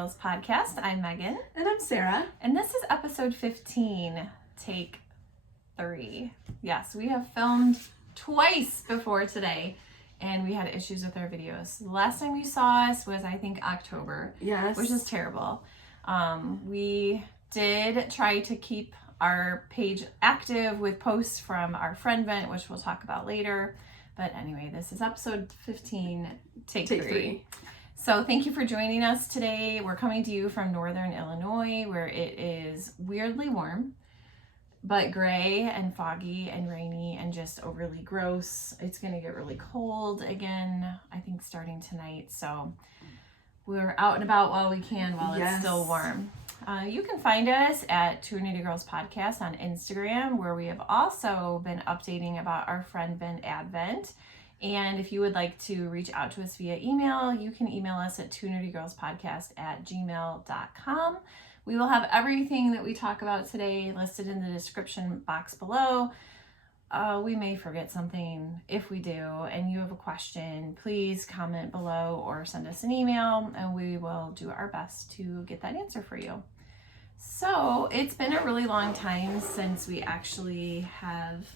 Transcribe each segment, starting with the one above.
Girls podcast. I'm Megan. And I'm Sarah. And this is episode 15, take 3. Yes, we have filmed twice before today, and we had issues with our videos. The last time you saw us was, I think, October. Yes. Which is terrible. We did try to keep our page active with posts from our friend vent, which we'll talk about later. But anyway, this is episode 15, take 3. So thank you for joining us today. We're coming to you from Northern Illinois, where it is weirdly warm, but gray and foggy and rainy and just overly gross. It's going to get really cold again, I think, starting tonight. So we're out and about while we can, while it's still warm. You can find us at Knerdy Girls Podcast on Instagram, where we have also been updating about our friend vent advent. And if you would like to reach out to us via email, you can email us at twonerdygirlspodcast@gmail.com. We will have everything that we talk about today listed in the description box below. We may forget something. If we do, and you have a question, please comment below or send us an email, and we will do our best to get that answer for you. So it's been a really long time since we actually have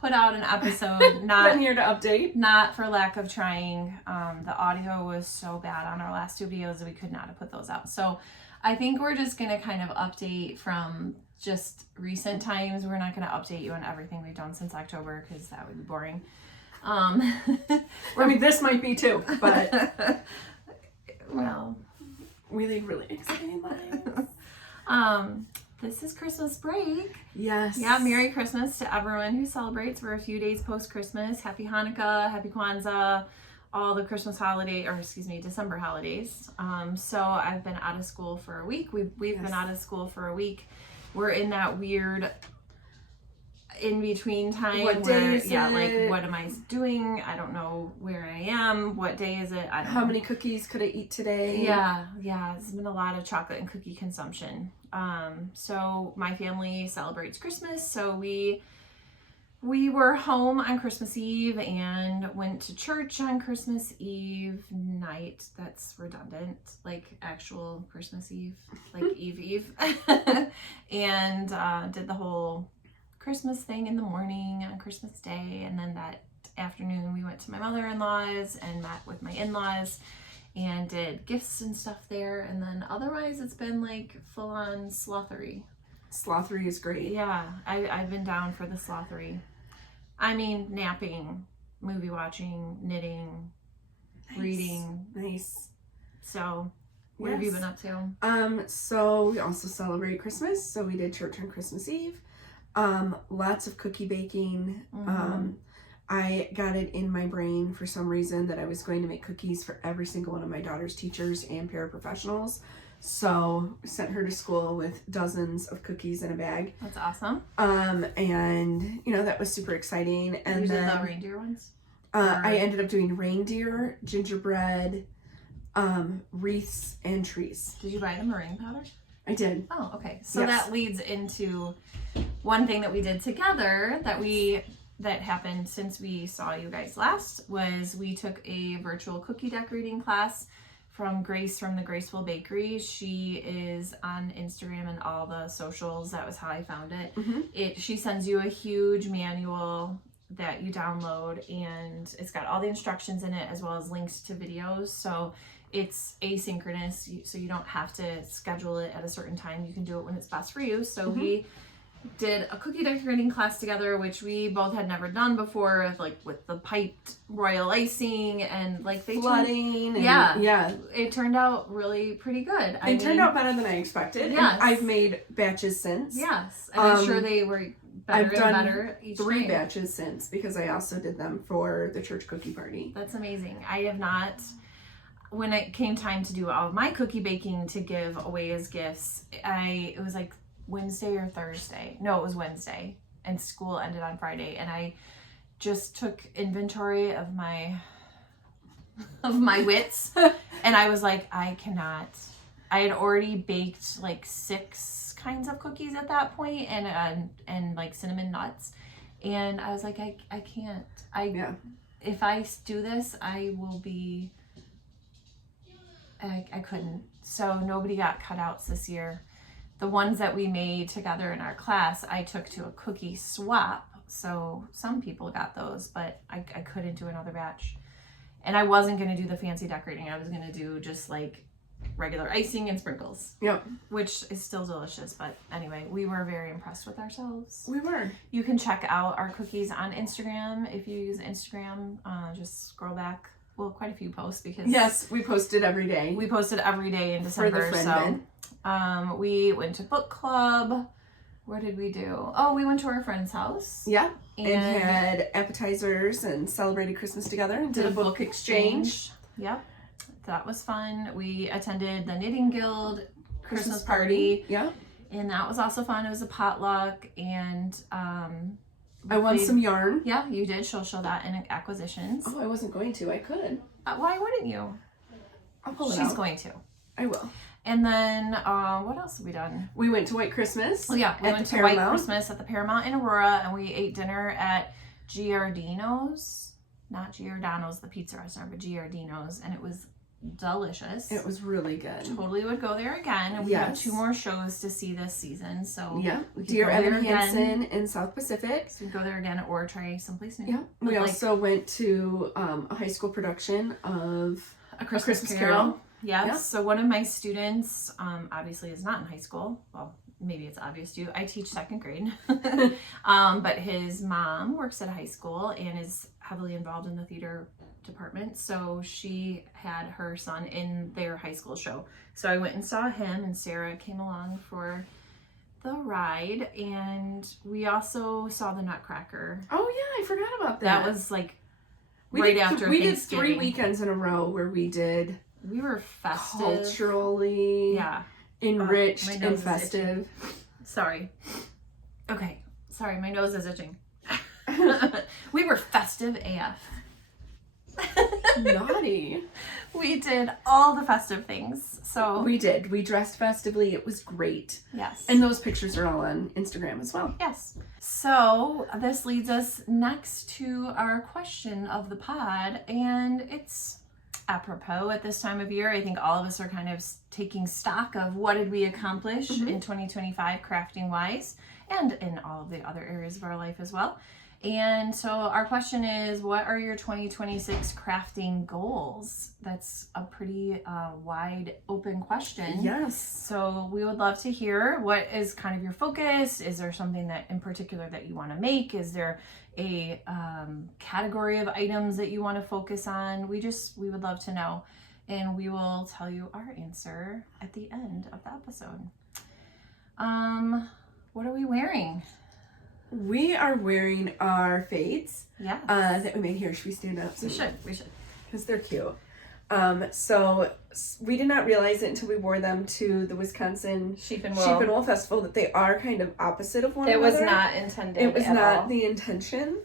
put out an episode. Not been here to update. Not for lack of trying. The audio was so bad on our last 2 videos that we could not have put those out. So I think we're just going to kind of update from just recent times. We're not going to update you on everything we've done since October, because that would be boring. I mean, this might be too, but well, we lead really exciting lives. This is Christmas break. Yes. Yeah, Merry Christmas to everyone who celebrates. We're a few days post-Christmas. Happy Hanukkah, Happy Kwanzaa, all the Christmas December holidays. So I've been out of school for a week. We've been out of school for a week. We're in that weird in-between time. What day is it? Like, what am I doing? I don't know where I am. What day is it? I don't know. How many cookies could I eat today? Yeah. There's been a lot of chocolate and cookie consumption. So my family celebrates Christmas. So we were home on Christmas Eve and went to church on Christmas Eve night. That's redundant, like actual Christmas Eve, like Eve. And did the whole Christmas thing in the morning on Christmas Day. And then that afternoon we went to my mother-in-law's and met with my in-laws and did gifts and stuff there. And then otherwise it's been like full-on slothery. Slothery is great. Yeah, I've been down for the slothery. I mean, napping, movie watching, knitting, reading. Nice. So, what have you been up to? So we also celebrate Christmas. So we did church on Christmas Eve. Lots of cookie baking. Mm-hmm. I got it in my brain for some reason that I was going to make cookies for every single one of my daughter's teachers and paraprofessionals. So sent her to school with dozens of cookies in a bag. That's awesome. And that was super exciting. And you did then the reindeer ones? I ended up doing reindeer, gingerbread, wreaths, and trees. Did you buy the meringue powder? I did. Oh, okay. So yes. That leads into one thing that we did together that happened since we saw you guys last, was we took a virtual cookie decorating class from Grace from the Graceful Bakery. She is on Instagram and all the socials. That was how I found it. Mm-hmm. She sends you a huge manual that you download, and it's got all the instructions in it as well as links to videos. So it's asynchronous, so you don't have to schedule it at a certain time. You can do it when it's best for you. So we did a cookie decorating class together, which we both had never done before, like with the piped royal icing and like they flooding. It turned out really pretty good. It turned out better than I expected. Yes. And I've made batches since. Yes, and I'm sure they were better I've done and better each 3 time. batches since, because I also did them for the church cookie party. That's amazing. I have not. When it came time to do all of my cookie baking to give away as gifts, it was like Wednesday or Thursday. No, it was Wednesday, and school ended on Friday, and I just took inventory of my wits, and I was like, I cannot. I had already baked like 6 kinds of cookies at that point, and like cinnamon nuts, and I was like, I can't. If I do this, I will be I couldn't. So nobody got cutouts this year. The ones that we made together in our class, I took to a cookie swap. So some people got those, but I couldn't do another batch. And I wasn't going to do the fancy decorating. I was going to do just like regular icing and sprinkles. Yep. Which is still delicious. But anyway, we were very impressed with ourselves. We were. You can check out our cookies on Instagram. If you use Instagram, just scroll back. Well, quite a few posts because... Yes, we posted every day. We posted every day in December. For the friend event. We went to book club. What did we do? Oh, we went to our friend's house. Yeah. And had appetizers and celebrated Christmas together and did a book exchange. Yep. That was fun. We attended the Knitting Guild Christmas party. Yeah. And that was also fun. It was a potluck and I won some yarn. Yeah, you did. She'll show that in acquisitions. Oh, I wasn't going to. I could. Why wouldn't you? I'll pull it She's out. going to. I will. And then what else have we done? We went to White Christmas. Oh yeah, we went to White Christmas at the Paramount in Aurora, and we ate dinner at Giardino's. Not Giordano's, the pizza restaurant, but Giardino's, and it was delicious. It was really good. Totally would go there again. And we have 2 more shows to see this season, so yeah, Dear Evan Hansen in South Pacific. So we can go there again or try someplace new. Yeah, we also went to a high school production of A Christmas Carol. Yes. Yeah. So one of my students, obviously is not in high school. Well, maybe it's obvious to you. I teach 2nd grade. But his mom works at a high school and is heavily involved in the theater department. So she had her son in their high school show. So I went and saw him, and Sarah came along for the ride. And we also saw the Nutcracker. Oh yeah, I forgot about that. That was like after we did 3 Thanksgiving. weekends in a row where we did We were festive. culturally enriched and festive. Sorry. Okay. Sorry, my nose is itching. We were festive AF. Naughty. We did all the festive things. So We did. We dressed festively. It was great. yes. And those pictures are all on Instagram as well. yes. So this leads us next to our question of the pod, and it's apropos at this time of year. I think all of us are kind of taking stock of what did we accomplish in 2025 crafting wise, and in all of the other areas of our life as well. And so our question is, what are your 2026 crafting goals? That's a pretty wide open question. Yes. So we would love to hear, what is kind of your focus? Is there something that in particular that you want to make? Is there a category of items that you want to focus on? We would love to know, and we will tell you our answer at the end of the episode. What are we wearing? We are wearing our fades Yeah. that we made here. Should we stand up? We should. Because they're cute. So we did not realize it until we wore them to the Wisconsin Sheep and Wool Festival that they are kind of opposite of one another. It was not intended. It was at not all. the intention.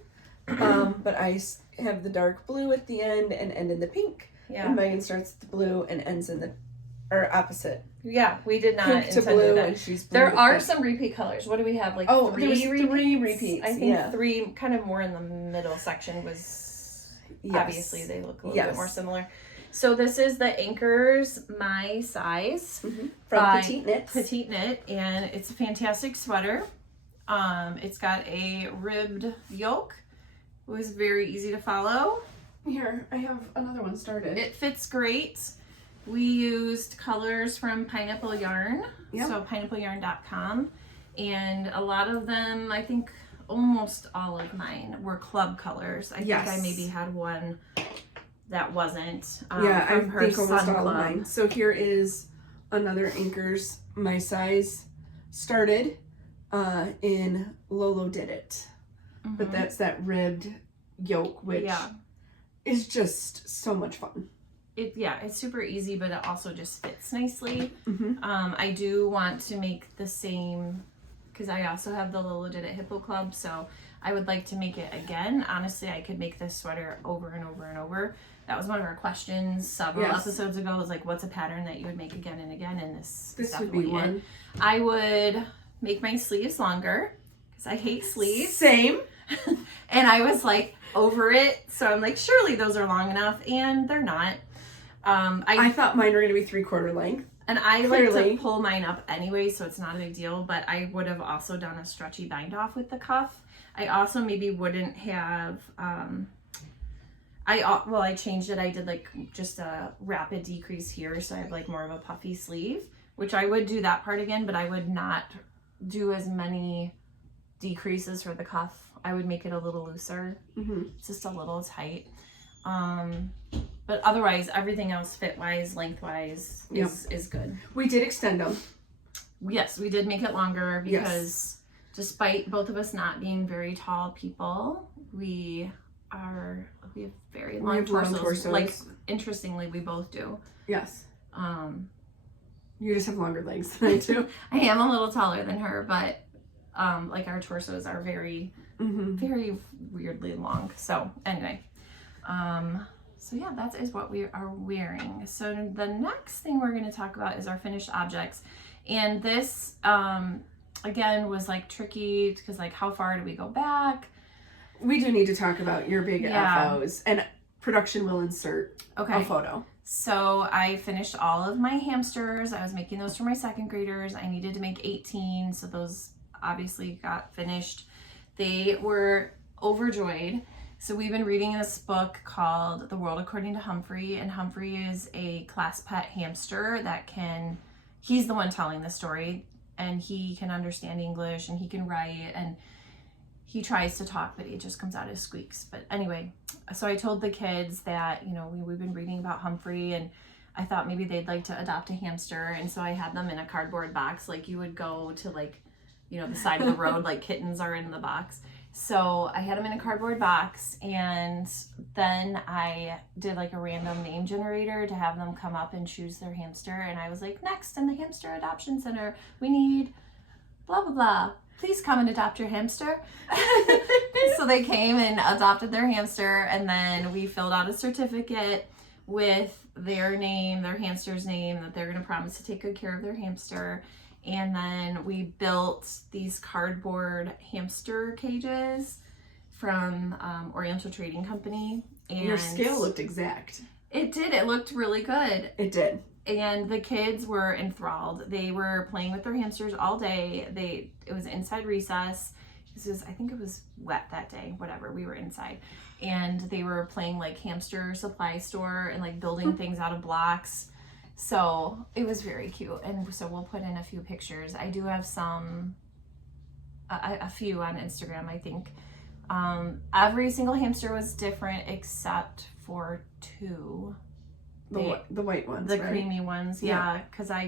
But I have the dark blue at the end and end in the pink. Yeah. And Megan starts at the blue and ends in the opposite. Yeah, we did not Pink to intend blue, that. and she's blue. There to are pink. some repeat colors. What do we have? Like Oh, three there's repeats? 3 repeats. I think yeah. 3, kind of more in the middle section was Yes. obviously they look a little bit Yes. more similar. So this is the Anchors My Size From by Petite Knits. Petite Knit, and it's a fantastic sweater. It's got a ribbed yoke. It was very easy to follow. Here, I have another one started. It fits great. We used colors from Pineapple Yarn, Yep. so pineappletyarn.com, and a lot of them, I think almost all of mine were club colors. I think I maybe had one that wasn't. Yeah, I from her think almost Sun all of Club. mine. So here is another Anchors My Size started in Lolo Did It. But that's that ribbed yoke, which is just so much fun. It's super easy, but it also just fits nicely. Mm-hmm. I do want to make the same, because I also have the Lolo Did It Hippo Club, so I would like to make it again. Honestly, I could make this sweater over and over and over. That was one of our questions several episodes ago, was like, what's a pattern that you would make again and again? And this This would definitely be one. it. I would make my sleeves longer, because I hate sleeves. Same. And I was like over it, so I'm like, surely those are long enough, and they're not. I thought mine were going to be 3/4 length. And I Clearly. like to pull mine up anyway, so it's not a big deal, but I would have also done a stretchy bind off with the cuff. I also maybe wouldn't have, I changed it. I did like just a rapid decrease here, so I have like more of a puffy sleeve, which I would do that part again, but I would not do as many decreases for the cuff. I would make it a little looser, just a little tight. But otherwise, everything else fit-wise, lengthwise is good. We did extend them. Yes, we did make it longer because despite both of us not being very tall people, we have very long torsos. Like, interestingly, we both do. Yes. You just have longer legs than I do. I am a little taller than her, but like our torsos are very, very weirdly long. So anyway, so yeah, that is what we are wearing. So the next thing we're going to talk about is our finished objects. And this, again, was like tricky because like how far do we go back? We do need to talk about your big FOs, and production will insert a photo. So I finished all of my hamsters. I was making those for my second graders. I needed to make 18, so those obviously got finished. They were overjoyed. So we've been reading this book called The World According to Humphrey, and Humphrey is a class pet hamster that he's the one telling the story, and he can understand English and he can write, and he tries to talk, but it just comes out as squeaks. But anyway, so I told the kids that, we've been reading about Humphrey, and I thought maybe they'd like to adopt a hamster. And so I had them in a cardboard box, like you would go to the side of the road, like kittens are in the box. So I had them in a cardboard box, and then I did like a random name generator to have them come up and choose their hamster. And I was like, next in the hamster adoption center, we need blah, blah, blah. Please come and adopt your hamster. So they came and adopted their hamster, and then we filled out a certificate with their name, their hamster's name, that they're going to promise to take good care of their hamster. And then we built these cardboard hamster cages from Oriental Trading Company. And your scale looked exact. It did. It looked really good. It did. And the kids were enthralled. They were playing with their hamsters all day. It was inside recess. I think it was wet that day, whatever. We were inside. And they were playing like hamster supply store and like building things out of blocks. So it was very cute. And so we'll put in a few pictures. I do have a few on Instagram, I think. Every single hamster was different except for two. The white ones, the right? creamy ones, yeah, because I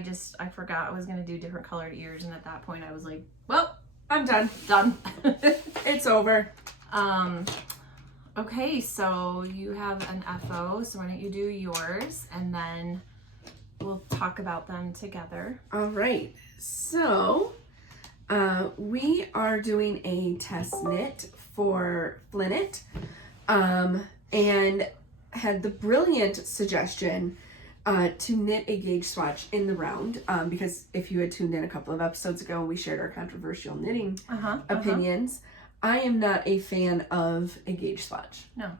forgot I was going to do different colored ears, and at that point I was like, well, I'm done. It's over. Okay, so you have an FO, so why don't you do yours, and then we'll talk about them together. All right, so we are doing a test knit for Flynn, and had the brilliant suggestion to knit a gauge swatch in the round, because if you had tuned in a couple of episodes ago, we shared our controversial knitting opinions. I am not a fan of a gauge swatch. No.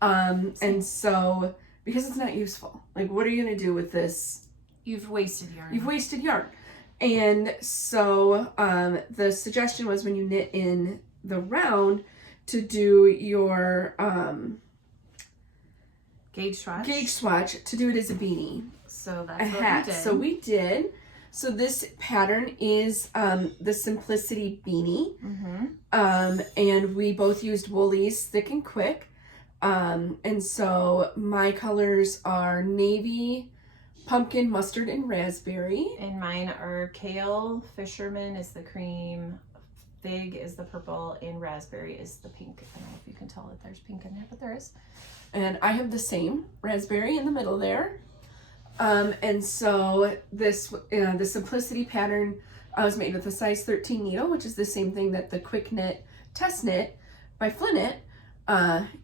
And so, because it's not useful, like what are you going to do with this? You've wasted yarn. And so the suggestion was when you knit in the round to do your gauge swatch to do it as a beanie. So that's a hat. We did. So this pattern is the Simplicity Beanie. And we both used Woolies Thick and Quick. And so my colors are navy, pumpkin, mustard, and raspberry. And mine are kale, fisherman is the cream, fig is the purple, and raspberry is the pink. I don't know if you can tell that there's pink in there, but there is. And I have the same raspberry in the middle there. And so this, the Simplicity pattern was made with a size 13 needle, which is the same thing that the Quick Knit Test Knit by Flynn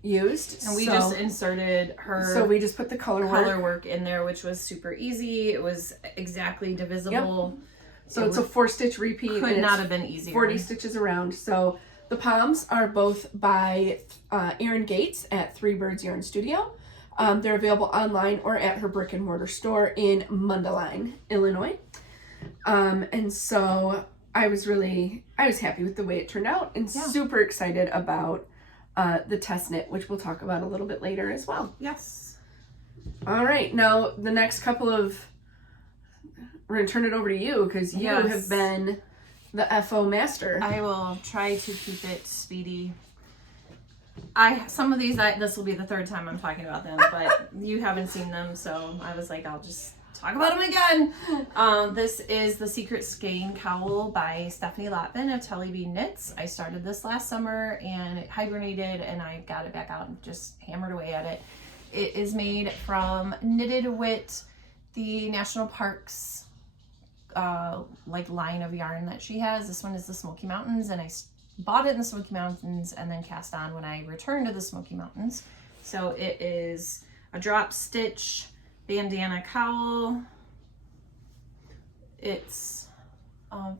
used. And we just inserted her. So we just put the color work in there, which was super easy. It was exactly divisible. Yep. So it's a 4-stitch repeat. Could not have been easier. 40 stitches around. So the palms are both by Erin Gates at Three Birds Yarn Studio. They're available online or at her brick and mortar store in Mundelein, Illinois. And so I was happy with the way it turned out and super excited about the test knit, which we'll talk about a little bit later as well. Yes. All right. Now, the next couple of... We're going to turn it over to you because you have been the FO master. I will try to keep it speedy. Some of these, this will be the third time I'm talking about them, but you haven't seen them, so I was like, I'll just talk about them again. This is the Secret Skein Cowl by Stephanie Latvan of Telly B Knits. I started this last summer and it hibernated, and I got it back out and just hammered away at it. It is made from knitted with the National Parks like line of yarn that she has. This one is the Smoky Mountains, and I bought it in the Smoky Mountains and then cast on when I returned to the Smoky Mountains. So it is a drop stitch bandana cowl. It's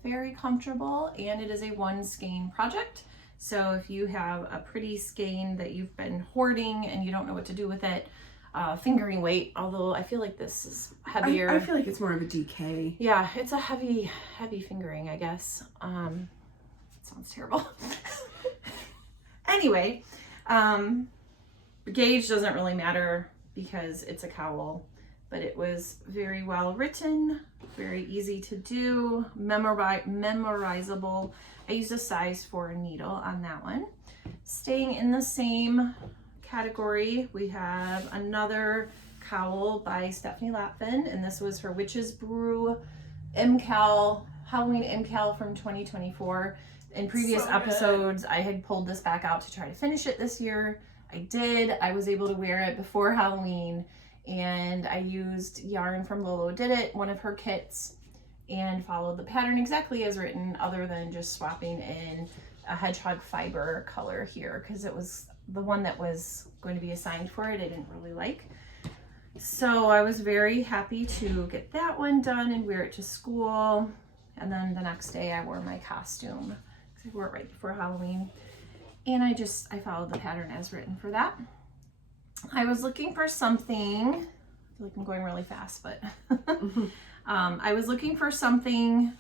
very comfortable, and it is a one skein project. So if you have a pretty skein that you've been hoarding and you don't know what to do with it, fingering weight, although I feel like this is heavier. I feel like it's more of a DK. Yeah, it's a heavy fingering, I guess. Sounds terrible. Anyway, gauge doesn't really matter because it's a cowl, but it was very well written, very easy to do, memorizable. I used a size 4 needle on that one. Staying in the same category, we have another cowl by Stephanie Latvan, and this was her Witch's Brew Halloween MCal from 2024. In previous episodes, I had pulled this back out to try to finish it this year. I did. I was able to wear it before Halloween, and I used yarn from Lolo Did It, one of her kits, and followed the pattern exactly as written, other than just swapping in a hedgehog fiber color here, because it was the one that was going to be assigned for it I didn't really like. So I was very happy to get that one done and wear it to school. And then the next day I wore my costume, because I wore it right before Halloween. And I followed the pattern as written for that. I was looking for something, I feel like I'm going really fast, but I was looking for something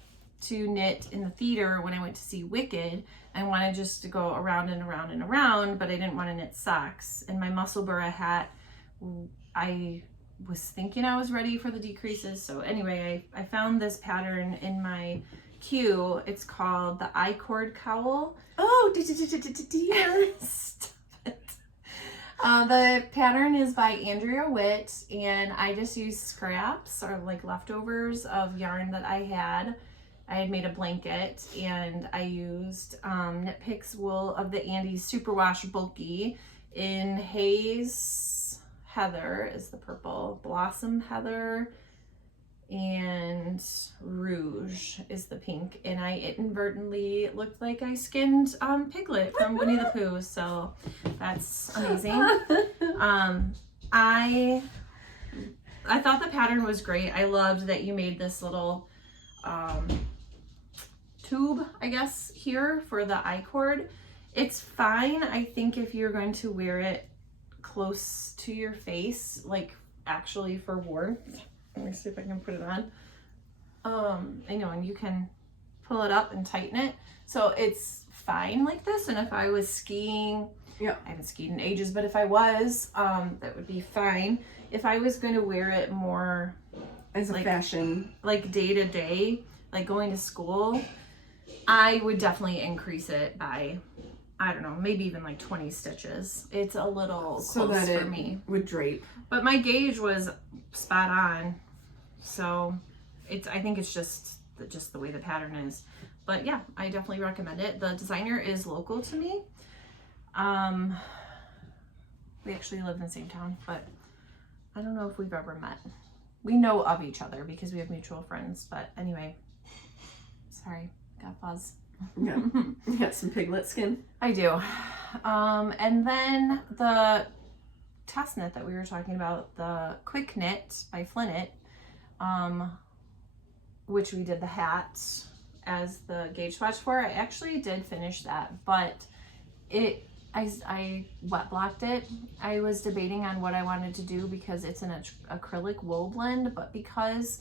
to knit in the theater when I went to see Wicked. I wanted just to go around and around and around, but I didn't want to knit socks. And my Musselburgh hat, I was thinking I was ready for the decreases. So anyway, I found this pattern in my queue. It's called the I-cord cowl. Oh, dear. Stop it. The pattern is by Andrea Witt, and I just used scraps or like leftovers of yarn that I had. I had made a blanket, and I used Knit Picks wool of the Andes Superwash Bulky in Haze Heather is the purple, Blossom Heather, and Rouge is the pink. And I inadvertently looked like I skinned Piglet from Winnie the Pooh, so that's amazing. I thought the pattern was great. I loved that you made this little tube, I guess, here for the I-cord. It's fine, I think, if you're going to wear it close to your face, like actually for warmth. Let me see if I can put it on. I know, and you can pull it up and tighten it, so it's fine like this. And if I was skiing, I haven't skied in ages, but if I was, that would be fine. If I was going to wear it more as a fashion, like day to day, like going to school, I would definitely increase it by, I don't know, maybe even like 20 stitches. It's a little so close that for me. Would drape. But my gauge was spot on. So I think it's just the way the pattern is. But yeah, I definitely recommend it. The designer is local to me. We actually live in the same town, but I don't know if we've ever met. We know of each other because we have mutual friends, but anyway, sorry, got buzz. Yeah, you got some piglet skin. I do. And then the test knit that we were talking about, the Quick Knit by Flynn, which we did the hat as the gauge swatch for. I actually did finish that, but it I wet blocked it. I was debating on what I wanted to do because it's an acrylic wool blend, but because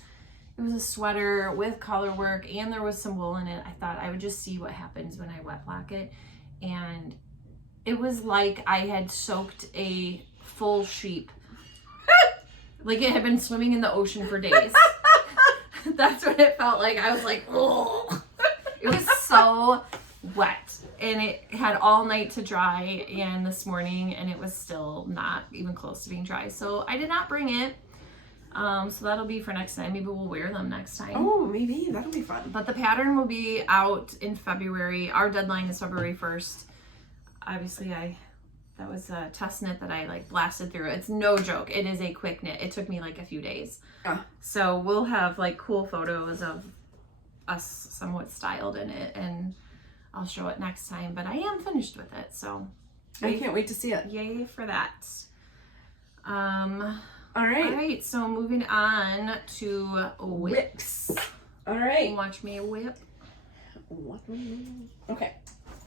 it was a sweater with color work and there was some wool in it, I thought I would just see what happens when I wet block it. And it was like I had soaked a full sheep. Like it had been swimming in the ocean for days. That's what it felt like. I was like, oh. It was so wet. And it had all night to dry and this morning, and it was still not even close to being dry. So I did not bring it. So that'll be for next time. Maybe we'll wear them next time. Oh, maybe. That'll be fun. But the pattern will be out in February. Our deadline is February 1st. Obviously, that was a test knit that I like blasted through. It's no joke. It is a quick knit. It took me like a few days. Yeah. So we'll have like cool photos of us somewhat styled in it, and I'll show it next time. But I am finished with it, so I can't wait to see it. Yay for that. All right. So moving on to whips. All right. Watch me whip. Okay.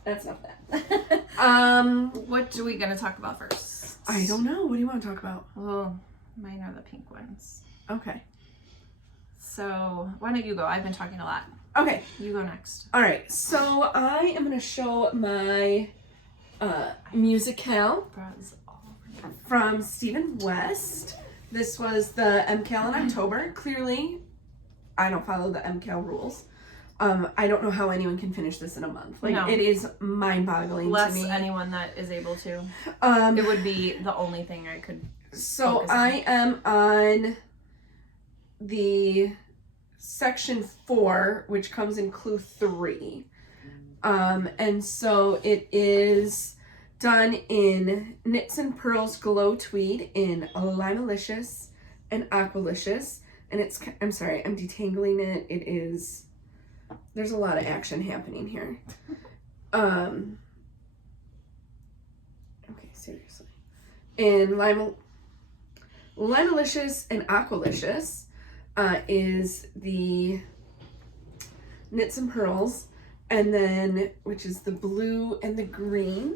That's enough of that. What are we gonna talk about first? I don't know. What do you want to talk about? Well, mine are the pink ones. Okay. So why don't you go? I've been talking a lot. Okay. You go next. All right. So I am going to show my musicale from Stephen West. This was the MCal in October. Clearly, I don't follow the MCal rules. I don't know how anyone can finish this in a month. Like, No. it is mind-boggling to me. Anyone that is able to. It would be the only thing I could. So I am on the section 4, which comes in clue 3. And so it is done in Knits and Pearls Glow Tweed in Limelicious and Aqualicious. And it's, I'm sorry, I'm detangling it. It is, there's a lot of action happening here. Okay, seriously. In Limelicious and Aqualicious is the Knits and Pearls, and then, which is the blue and the green.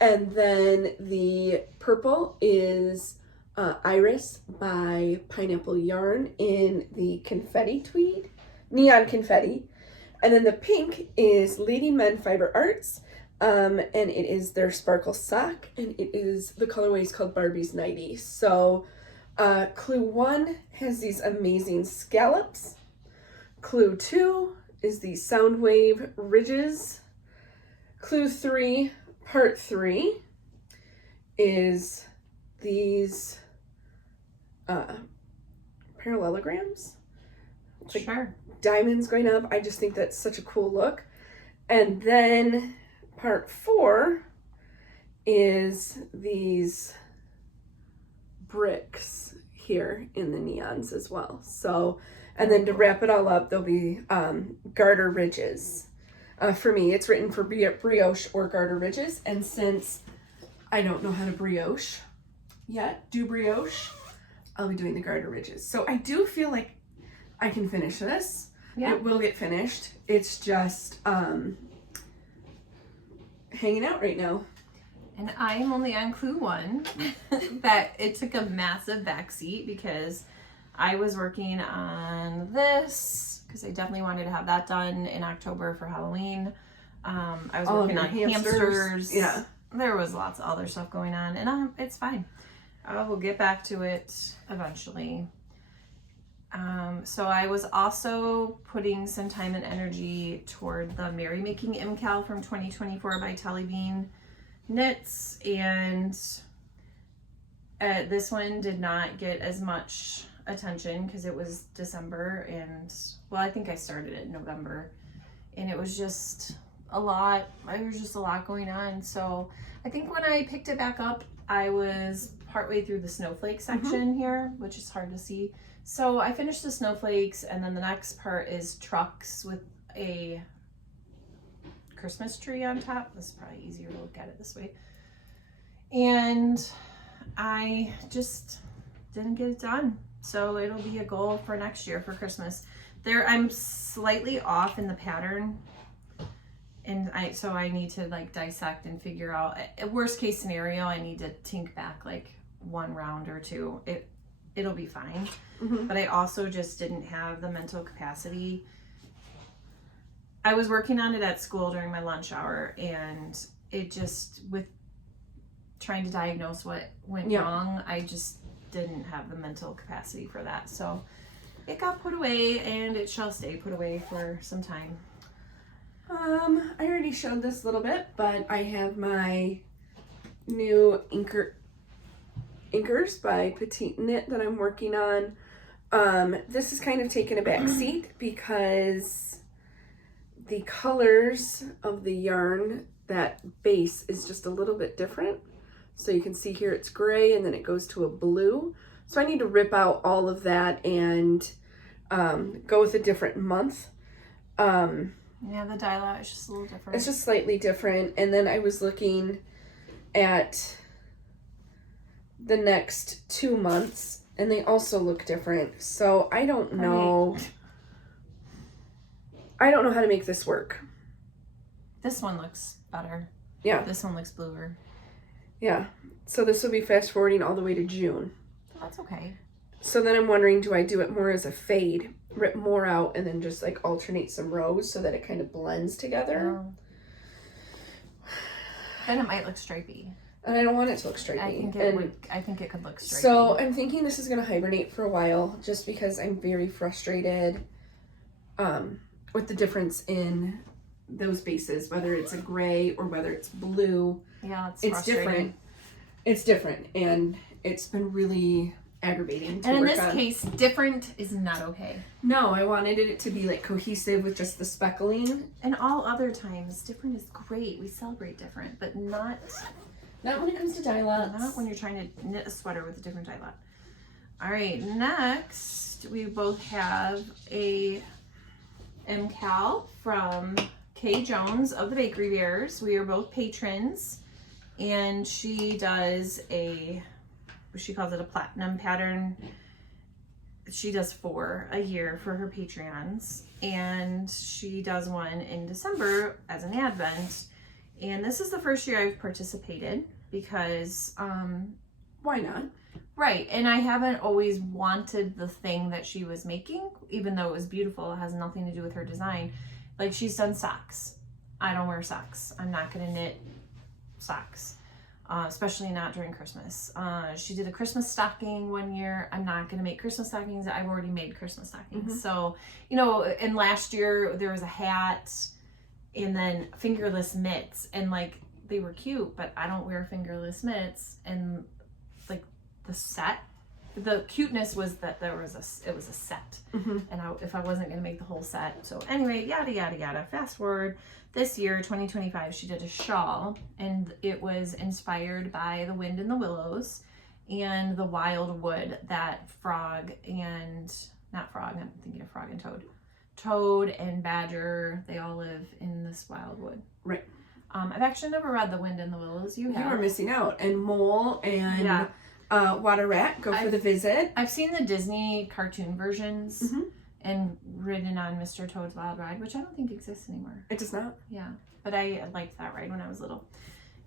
And then the purple is Iris by Pineapple Yarn in the confetti tweed, neon confetti. And then the pink is Lady Men Fiber Arts, and it is their sparkle sock, and it is, the colorway is called Barbie's Nightie. So clue 1 has these amazing scallops. Clue 2 is the Soundwave Ridges. Clue 3, part 3, is these parallelograms. Like Sure. diamonds going up. I just think that's such a cool look. And then part 4 is these bricks here in the neons as well. So, and then to wrap it all up, there'll be garter ridges. For me, it's written for brioche or garter ridges, and since I don't know how to brioche yet, do brioche, I'll be doing the garter ridges. So I do feel like I can finish this. Yeah. It will get finished. It's just hanging out right now. And I'm only on clue 1 that it took a massive backseat because I was working on this because I definitely wanted to have that done in October for Halloween. I was working on hamsters. Yeah. There was lots of other stuff going on, and it's fine. I will get back to it eventually. So I was also putting some time and energy toward the Merrymaking MCal from 2024 by Telly Bean Knits, and this one did not get as much attention because it was December, and well, I think I started it in November, and it was just a lot. There was just a lot going on. So I think when I picked it back up, I was partway through the snowflake section here, which is hard to see. So I finished the snowflakes, and then the next part is trucks with a Christmas tree on top. This is probably easier to look at it this way. And I just didn't get it done. So it'll be a goal for next year for Christmas. I'm slightly off in the pattern. And so I need to like dissect and figure out, worst case scenario, I need to tink back like one round or two. It'll be fine. But I also just didn't have the mental capacity. I was working on it at school during my lunch hour, and it just, with trying to diagnose what went wrong, I just didn't have the mental capacity for that. So it got put away, and it shall stay put away for some time. I already showed this a little bit, but I have my new inkers by Petite Knit that I'm working on. This is kind of taken a back seat because the colors of the yarn, that base is just a little bit different. So you can see here it's gray and then it goes to a blue. So I need to rip out all of that and go with a different month. Yeah, the dye lot is just a little different. It's just slightly different. And then I was looking at the next 2 months and they also look different. So I don't know. I don't know how to make this work. This one looks better. Yeah. This one looks bluer. Yeah. So this will be fast forwarding all the way to June. That's okay. So then I'm wondering, do I do it more as a fade, rip more out, and then just like alternate some rows so that it kind of blends together? Then it might look stripey. And I don't want it to look stripey. I think it could look stripey. So I'm thinking this is going to hibernate for a while, just because I'm very frustrated with the difference in those bases, whether it's a gray or whether it's blue. Yeah, it's different. It's different, and it's been really aggravating to and in work this on. case, different is not okay. No, I wanted it to be like cohesive with just the speckling. And all other times, different is great. We celebrate different, but not when it comes to dye lots. Not when you're trying to knit a sweater with a different dye lot. All right, next we both have a MCal from Kay Jones of the Bakery Bears. We are both patrons, and she does she calls it a platinum pattern. She does 4 a year for her Patreons, and she does one in December as an Advent. And this is the first year I've participated because why not? Right, and I haven't always wanted the thing that she was making, even though it was beautiful. It has nothing to do with her design. Like, she's done socks. I don't wear socks. I'm not gonna knit socks. Especially not during Christmas. She did a Christmas stocking one year. I'm not gonna make Christmas stockings. I've already made Christmas stockings. So, you know, and last year there was a hat and then fingerless mitts, and like, they were cute, but I don't wear fingerless mitts. And like, the cuteness was that it was a set. And if I wasn't gonna make the whole set. So anyway, yada yada yada. Fast forward, this year 2025, she did a shawl, and it was inspired by the wind in the willows and the wild wood that I'm thinking of frog and toad and badger, they all live in this wild wood. Right. I've actually never read the wind in the willows. You have. You are missing out. And mole and water rat, go for the visit. I've seen the Disney cartoon versions and ridden on Mr. Toad's Wild Ride, which I don't think exists anymore. It does not? Yeah, but I liked that ride when I was little.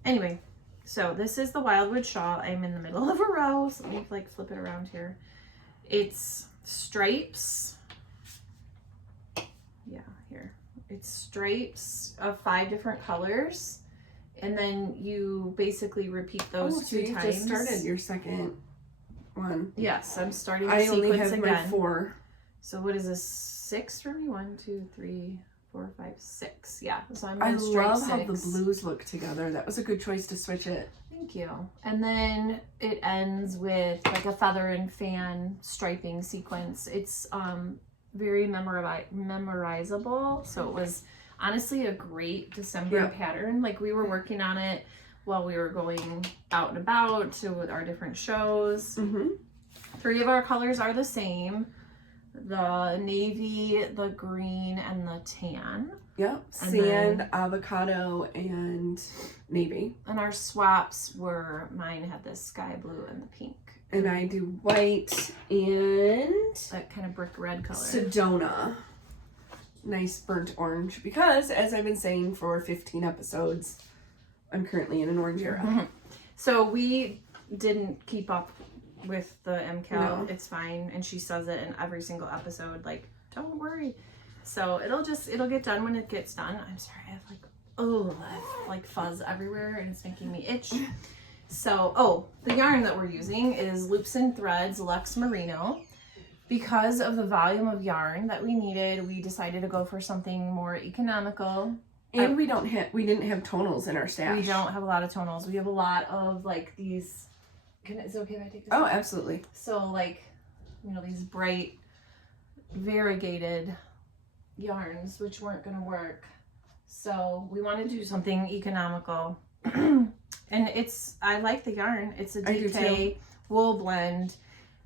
Anyway, so this is the Wildwood shawl. I'm in the middle of a row, so let me like flip it around here. It's stripes. Yeah, here. It's stripes of 5 different colors. And then you basically repeat those 2 times. You just started your second one. Yes, I'm starting the I sequence only have again. my 4. So what is this? 6 for me? 1, 2, 3, 4, 5, 6. Yeah. So I'm I going to stripe love 6. how the blues look together. That was a good choice to switch it. Thank you. And then it ends with like a feather and fan striping sequence. It's very memorizable. So it was honestly a great December pattern. Like, we were working on it while we were going out and about to our different shows. 3 of our colors are the same: the navy, the green, and the tan. Yep. Sand, avocado, and navy. And our swaps were, mine had the sky blue and the pink. And I do white and that kind of brick red color. Sedona. nice burnt orange because, as I've been saying for 15 episodes, I'm currently in an orange era. So we didn't keep up with the MCal. No. It's fine. And she says it in every single episode, like, don't worry. So it'll get done when it gets done. I'm sorry, I have like fuzz everywhere and it's making me itch. So, the yarn that we're using is Loops and Threads Luxe Merino. Because of the volume of yarn that we needed, we decided to go for something more economical. And we didn't have tonals in our stash. We don't have a lot of tonals. We have a lot of like these. Is it okay if I take this? Oh, absolutely. So like, these bright variegated yarns, which weren't gonna work. So we wanted to do something economical. And I like the yarn. It's a DK wool blend.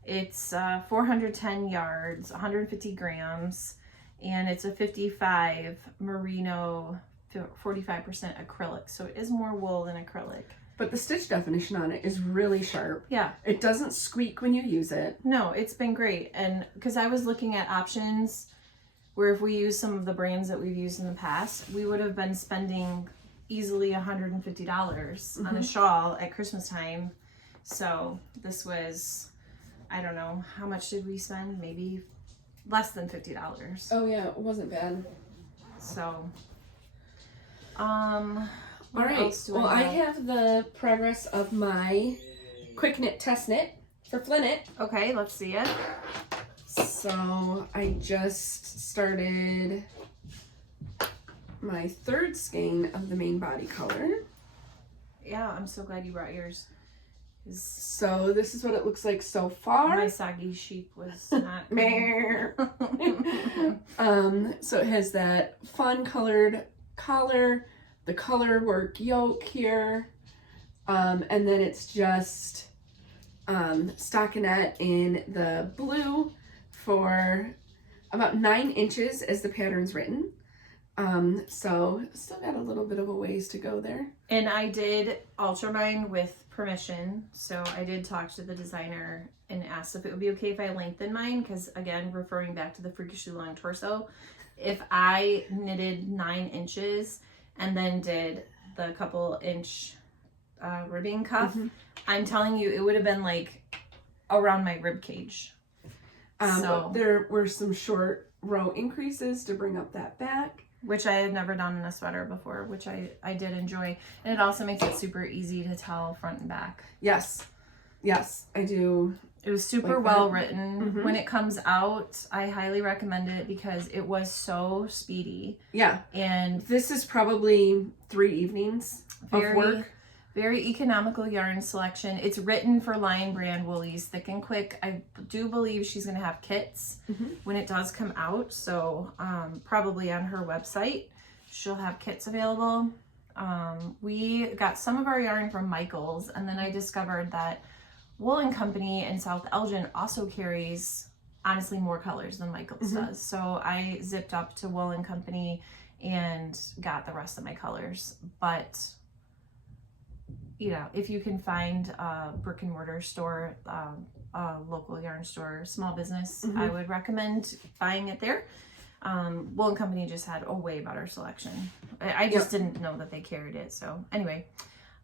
It's 410 yards, 150 grams, and it's a 55 merino, 45% acrylic. So it is more wool than acrylic. But the stitch definition on it is really sharp. Yeah. It doesn't squeak when you use it. No, it's been great. And because I was looking at options where if we use some of the brands that we've used in the past, we would have been spending easily $150 on a shawl at Christmas time. So this was, I don't know, how much did we spend? Maybe less than $50. Oh yeah, it wasn't bad. So, all right. Well, I have the progress of my quick knit test knit for Flyknit. Okay, let's see it. So I just started my third skein of the main body color. Yeah, I'm so glad you brought yours. So this is what it looks like so far. My soggy sheep was not. So it has that fun colored collar, the color work yoke here, and then it's just stockinette in the blue for about 9 inches as the pattern's written. So still got a little bit of a ways to go there. And I did alter mine with permission. So I did talk to the designer and asked if it would be okay if I lengthened mine. Because again, referring back to the freakishly long torso, if I knitted 9 inches and then did the couple inch ribbing cuff, I'm telling you, it would have been like around my rib cage. So there were some short row increases to bring up that back. Which I had never done in a sweater before, which I did enjoy. And it also makes it super easy to tell front and back. Yes, I do. It was super well written. When it comes out, I highly recommend it because it was so speedy. Yeah. And this is probably 3 evenings of work. Very economical yarn selection. It's written for Lion Brand Woolies, thick and quick. I do believe she's going to have kits when it does come out. So probably on her website, she'll have kits available. We got some of our yarn from Michael's, and then I discovered that Wool & Company in South Elgin also carries, honestly, more colors than Michael's does. So I zipped up to Wool & Company and got the rest of my colors. But if you can find a brick and mortar store, a local yarn store, small business, I would recommend buying it there. Wool & Company just had a way better selection. I just didn't know that they carried it. So anyway,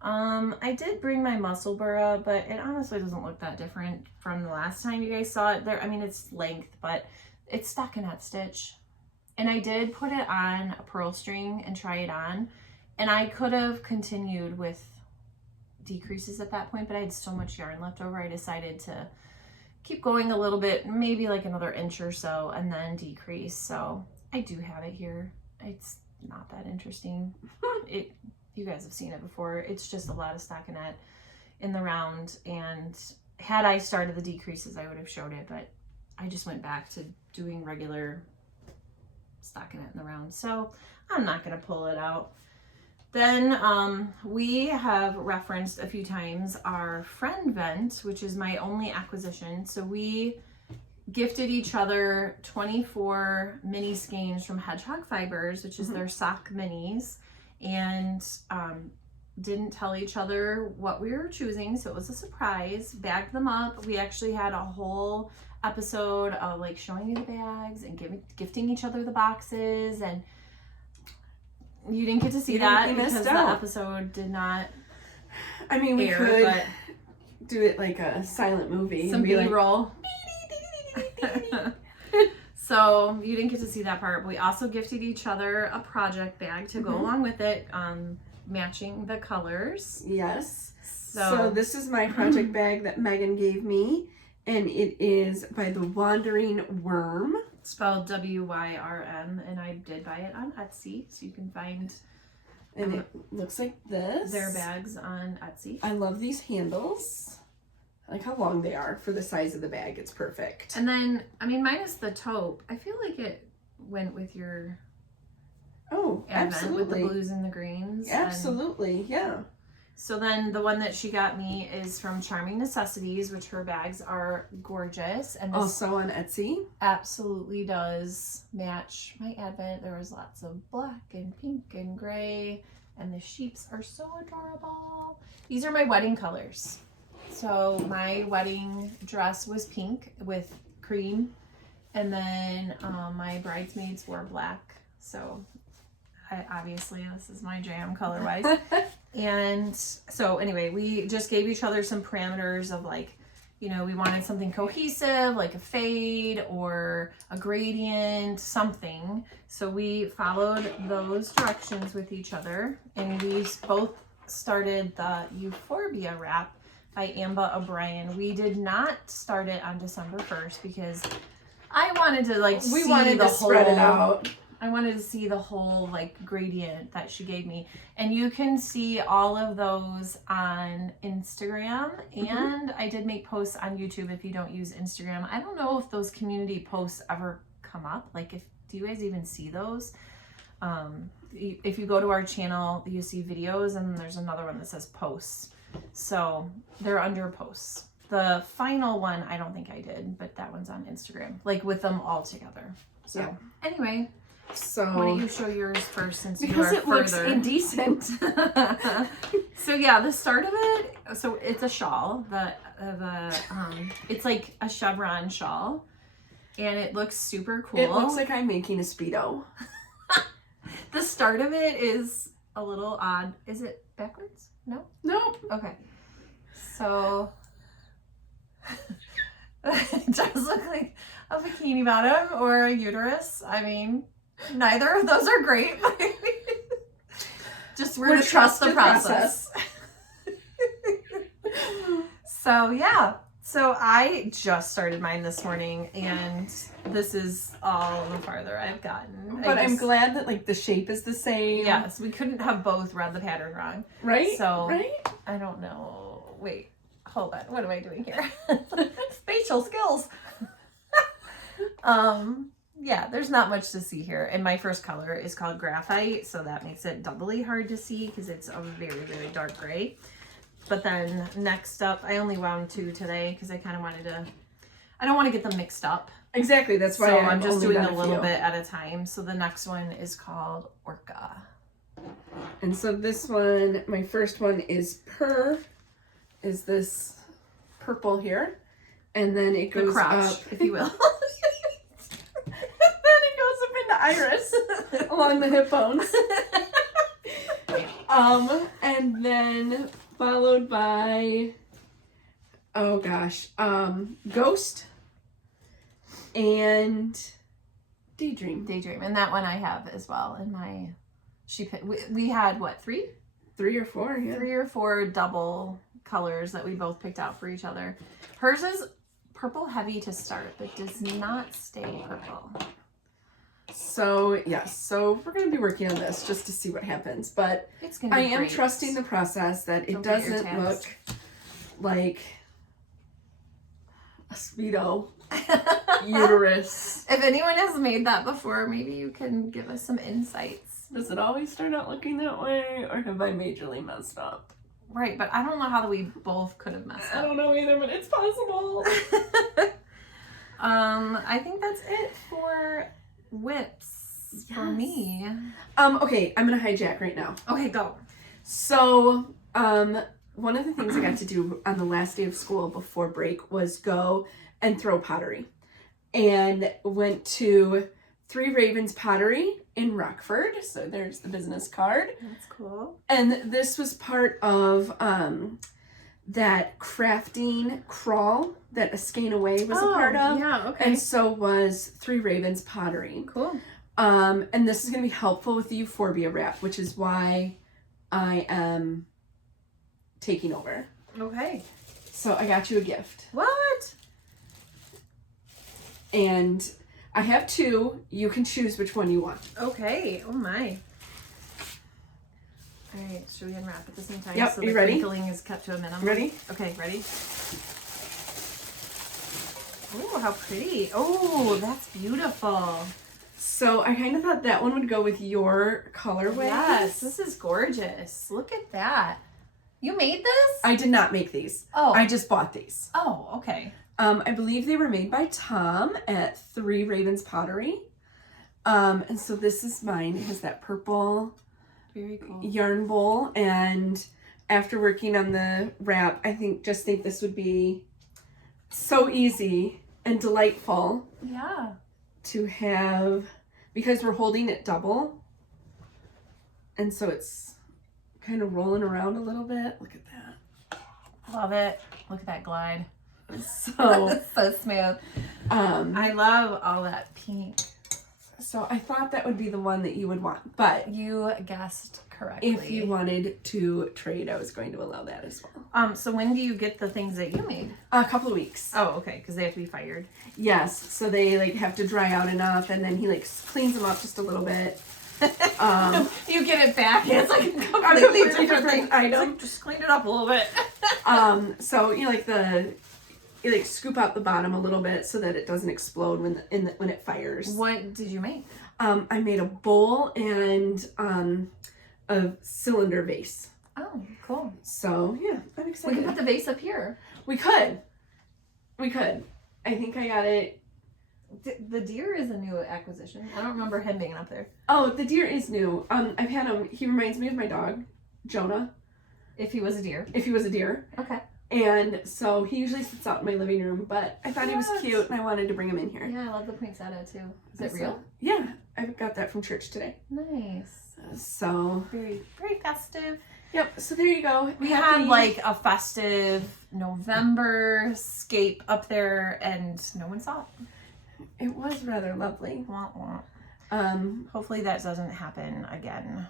I did bring my muscle burra, but it honestly doesn't look that different from the last time you guys saw it there. I mean, it's length, but it's stockinette stitch. And I did put it on a pearl string and try it on. And I could have continued with decreases at that point, but I had so much yarn left over, I decided to keep going a little bit, maybe like another inch or so, and then decrease. So I do have it here. It's not that interesting. You guys have seen it before. It's just a lot of stockinette in the round, and had I started the decreases, I would have showed it, but I just went back to doing regular stockinette in the round. So I'm not going to pull it out. Then we have referenced a few times our friend vent, which is my only acquisition. So we gifted each other 24 mini skeins from Hedgehog Fibers, which is their sock minis. And didn't tell each other what we were choosing, so it was a surprise. Bagged them up. We actually had a whole episode of like showing you the bags and gifting each other the boxes, and you didn't get to see that because the episode did not we air, could but do it like a silent movie. Some B-roll. So you didn't get to see that part. But we also gifted each other a project bag to go along with it, matching the colors. Yes. So this is my project bag that Megan gave me, and it is by the Wandering Worm. Spelled W-Y-R-M, and I did buy it on Etsy, so you can find. And it looks like this. Their bags on Etsy. I love these handles. I like how long they are for the size of the bag. It's perfect. And then, minus the taupe, I feel like it went with your advent absolutely. With the blues and the greens. Absolutely, yeah. So then the one that she got me is from Charming Necessities, which her bags are gorgeous. And this also on Etsy. Absolutely does match my advent. There was lots of black and pink and gray, and the sheeps are so adorable. These are my wedding colors. So my wedding dress was pink with cream, and then my bridesmaids wore black. So obviously this is my jam color-wise. And so anyway, we just gave each other some parameters of like, we wanted something cohesive, like a fade or a gradient, something. So we followed those directions with each other, and we both started the Euphorbia wrap by Amba O'Brien. We did not start it on December 1st because I wanted to spread it out. I wanted to see the whole like gradient that she gave me. And you can see all of those on Instagram. And I did make posts on YouTube if you don't use Instagram. I don't know if those community posts ever come up. Like do you guys even see those? If you go to our channel, you see videos, and there's another one that says posts. So they're under posts. The final one, I don't think I did, but that one's on Instagram, like with them all together. So anyway. So why don't you show yours first, since because you are it looks further indecent. So yeah, the start of it. So it's a shawl. It's like a chevron shawl, and it looks super cool. It looks like I'm making a Speedo. The start of it is a little odd. Is it backwards? No. Nope. Okay. So it does look like a bikini bottom or a uterus. Neither of those are great. Just we're gonna trust the process. So yeah. So I just started mine this morning, and this is all the farther I've gotten. But I'm glad that like the shape is the same. Yes, we couldn't have both read the pattern wrong. Right? So right? I don't know. Wait, hold on. What am I doing here? Spatial skills. Yeah, there's not much to see here. And my first color is called Graphite, so that makes it doubly hard to see because it's a very, very dark gray. But then next up, I only wound 2 today because I kind of wanted to, I don't want to get them mixed up. Exactly, that's why I'm just doing a little bit at a time. So the next one is called Orca. And so this one, my first one is this purple here. And then it goes crotch, up, if you will. Iris along the hip bones. And then followed by Ghost and Daydream. And that one I have as well in my we had what, 3 or 4, yeah. 3 or 4 double colors that we both picked out for each other. Hers is purple heavy to start, but does not stay purple. So yes, so we're going to be working on this just to see what happens, but it's gonna be am trusting the process that it doesn't look like a Speedo uterus. If anyone has made that before, maybe you can give us some insights. Does it always start out looking that way, or have I majorly messed up? Right, but I don't know how we both could have messed up. I don't know either, but it's possible. I think that's it for whips for me. Okay, I'm gonna hijack right now. Okay, go. So, one of the things I got to do on the last day of school before break was go and throw pottery. And went to Three Ravens Pottery in Rockford. So there's the business card. That's cool. And this was part of that crafting crawl that Ascana Way was a part of. Yeah, okay. And so was Three Ravens Pottery. Cool. And this is going to be helpful with the Euphorbia wrap, which is why I am taking over. Okay. So I got you a gift. What? And I have two. You can choose which one you want. Okay. Oh my. All right. Should we unwrap at the same time? Yep. So You the ready? crinkling is kept to a minimum. Ready? Okay. Ready? Oh, how pretty. Oh, that's beautiful. So I kind of thought that one would go with your colorway. Yes, this is gorgeous. Look at that. You made this? I did not make these. Oh. I just bought these. Oh, okay. I believe they were made by Tom at Three Ravens Pottery. And so this is mine. It has that purple Very cool. yarn bowl. And after working on the wrap, I think this would be so easy and delightful Yeah. to have, because we're holding it double. And so it's kind of rolling around a little bit. Look at that. Love it. Look at that glide. So, It's so smooth. um, I love all that pink. so I thought that would be the one that you would want. But You guessed correctly. if you wanted to trade, I was going to allow that as well. So when do you get the things that you made? A couple of weeks. Oh, okay, because they have to be fired. Yes. So they have to dry out enough, and then he cleans them up just a little bit. You get it back, and it's like a completely completely different different thing. item. It's like, just clean it up a little bit. So you scoop out the bottom a little bit so that it doesn't explode when it fires. What did you make? I made a bowl and a cylinder vase. Oh, cool. So yeah, I'm We excited. can put the vase up here. We could. I think I got it. The deer is a new acquisition. I don't remember him being up there. Oh, the deer is new. I've had him. He reminds me of my dog, Jonah, If he was a deer. if he was a deer. Okay. And so he usually sits out in my living room, but I thought he was Yes. cute and I wanted to bring him in here. Yeah, I love the poinsettia too. Is it So, real? Yeah, I got that from church today. Nice. So, Very, very festive. yep. So there you go. We Happy- had like a festive November scape up there and no one saw it. It was rather lovely. Wah, wah. Um, Hopefully that doesn't happen again.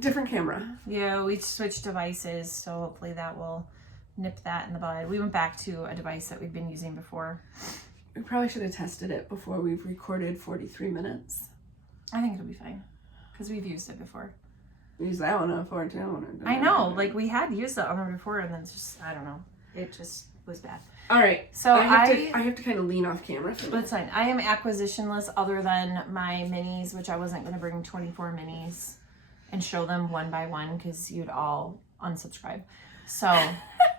different camera. Yeah, we switched devices, so hopefully that will nip that in the bud. We went back to a device that we've been using before. We probably should have tested it before we've recorded 43 minutes. I think it'll be fine because we've used it before. Use that one up for it too. I know, like we had used that one before, and then it's just I don't know, it just was bad. All right. So I have to kind of lean off camera for That's fine. I am acquisitionless other than my minis, which I wasn't going to bring 24 minis and show them one by one because you'd all unsubscribe. So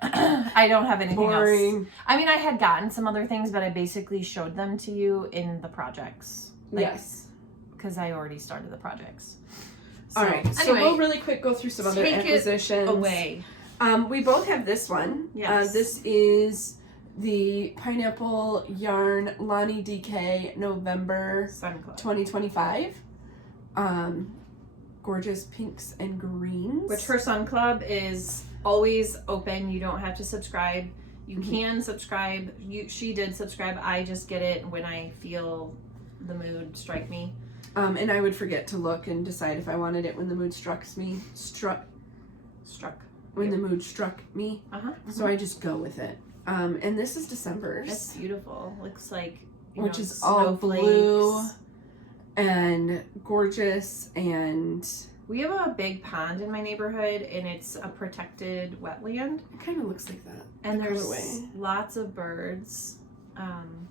I don't have anything Boring. else. I mean, I had gotten some other things, but I basically showed them to you in the projects. Yes. Because I already started the projects. All right. So anyway, we'll really quick go through some other take it acquisitions. away. We both have this one. Yes. This is the Pineapple Yarn Lonnie DK November Sun Club. 2025. Gorgeous pinks and greens. Which her Sun Club is always open. You don't have to subscribe. You can subscribe. She did subscribe. I just get it when I feel the mood strike me. And I would forget to look and decide if I wanted it when the mood struck me. When the mood struck me. So I just go with it. And this is December's. That's beautiful. Looks like which is all blue and gorgeous, and we have a big pond in my neighborhood and it's a protected wetland. it kind of looks like that. And the there's colorway. lots of birds,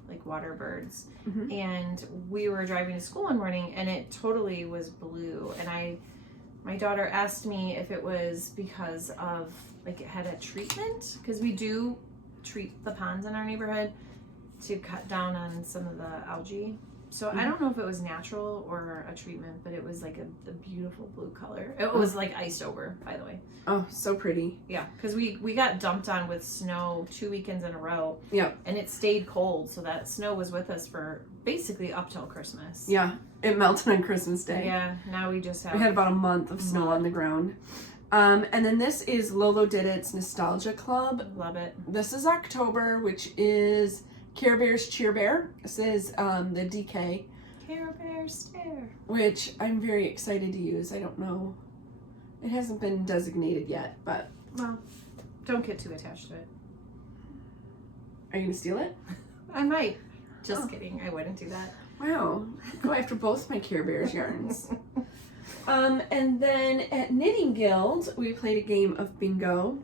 like water birds. Mhm. And we were driving to school one morning and it totally was blue. And my daughter asked me if it was because of, like, it had a treatment. Because we do treat the ponds in our neighborhood to cut down on some of the algae. So I don't know if it was natural or a treatment, but it was like a beautiful blue color. It was like iced over, by the way. Oh, so pretty. Yeah, because we got dumped on with snow 2 weekends in a row. Yeah. And it stayed cold, so that snow was with us for basically up till Christmas. Yeah, it melted on Christmas Day. Yeah, now we just have... We had about a month of snow on the ground. And then this is Lolo Did It's Nostalgia Club. Love it. This is October, which is Care Bears Cheer Bear. This is the DK. Care Bears Stare. Which I'm very excited to use. I don't know. It hasn't been designated yet, but... Well, don't get too attached to it. Are you going to steal it? I might. Just kidding. I wouldn't do that. Wow. Go after both my Care Bears yarns. And then at Knitting Guild, we played a game of bingo.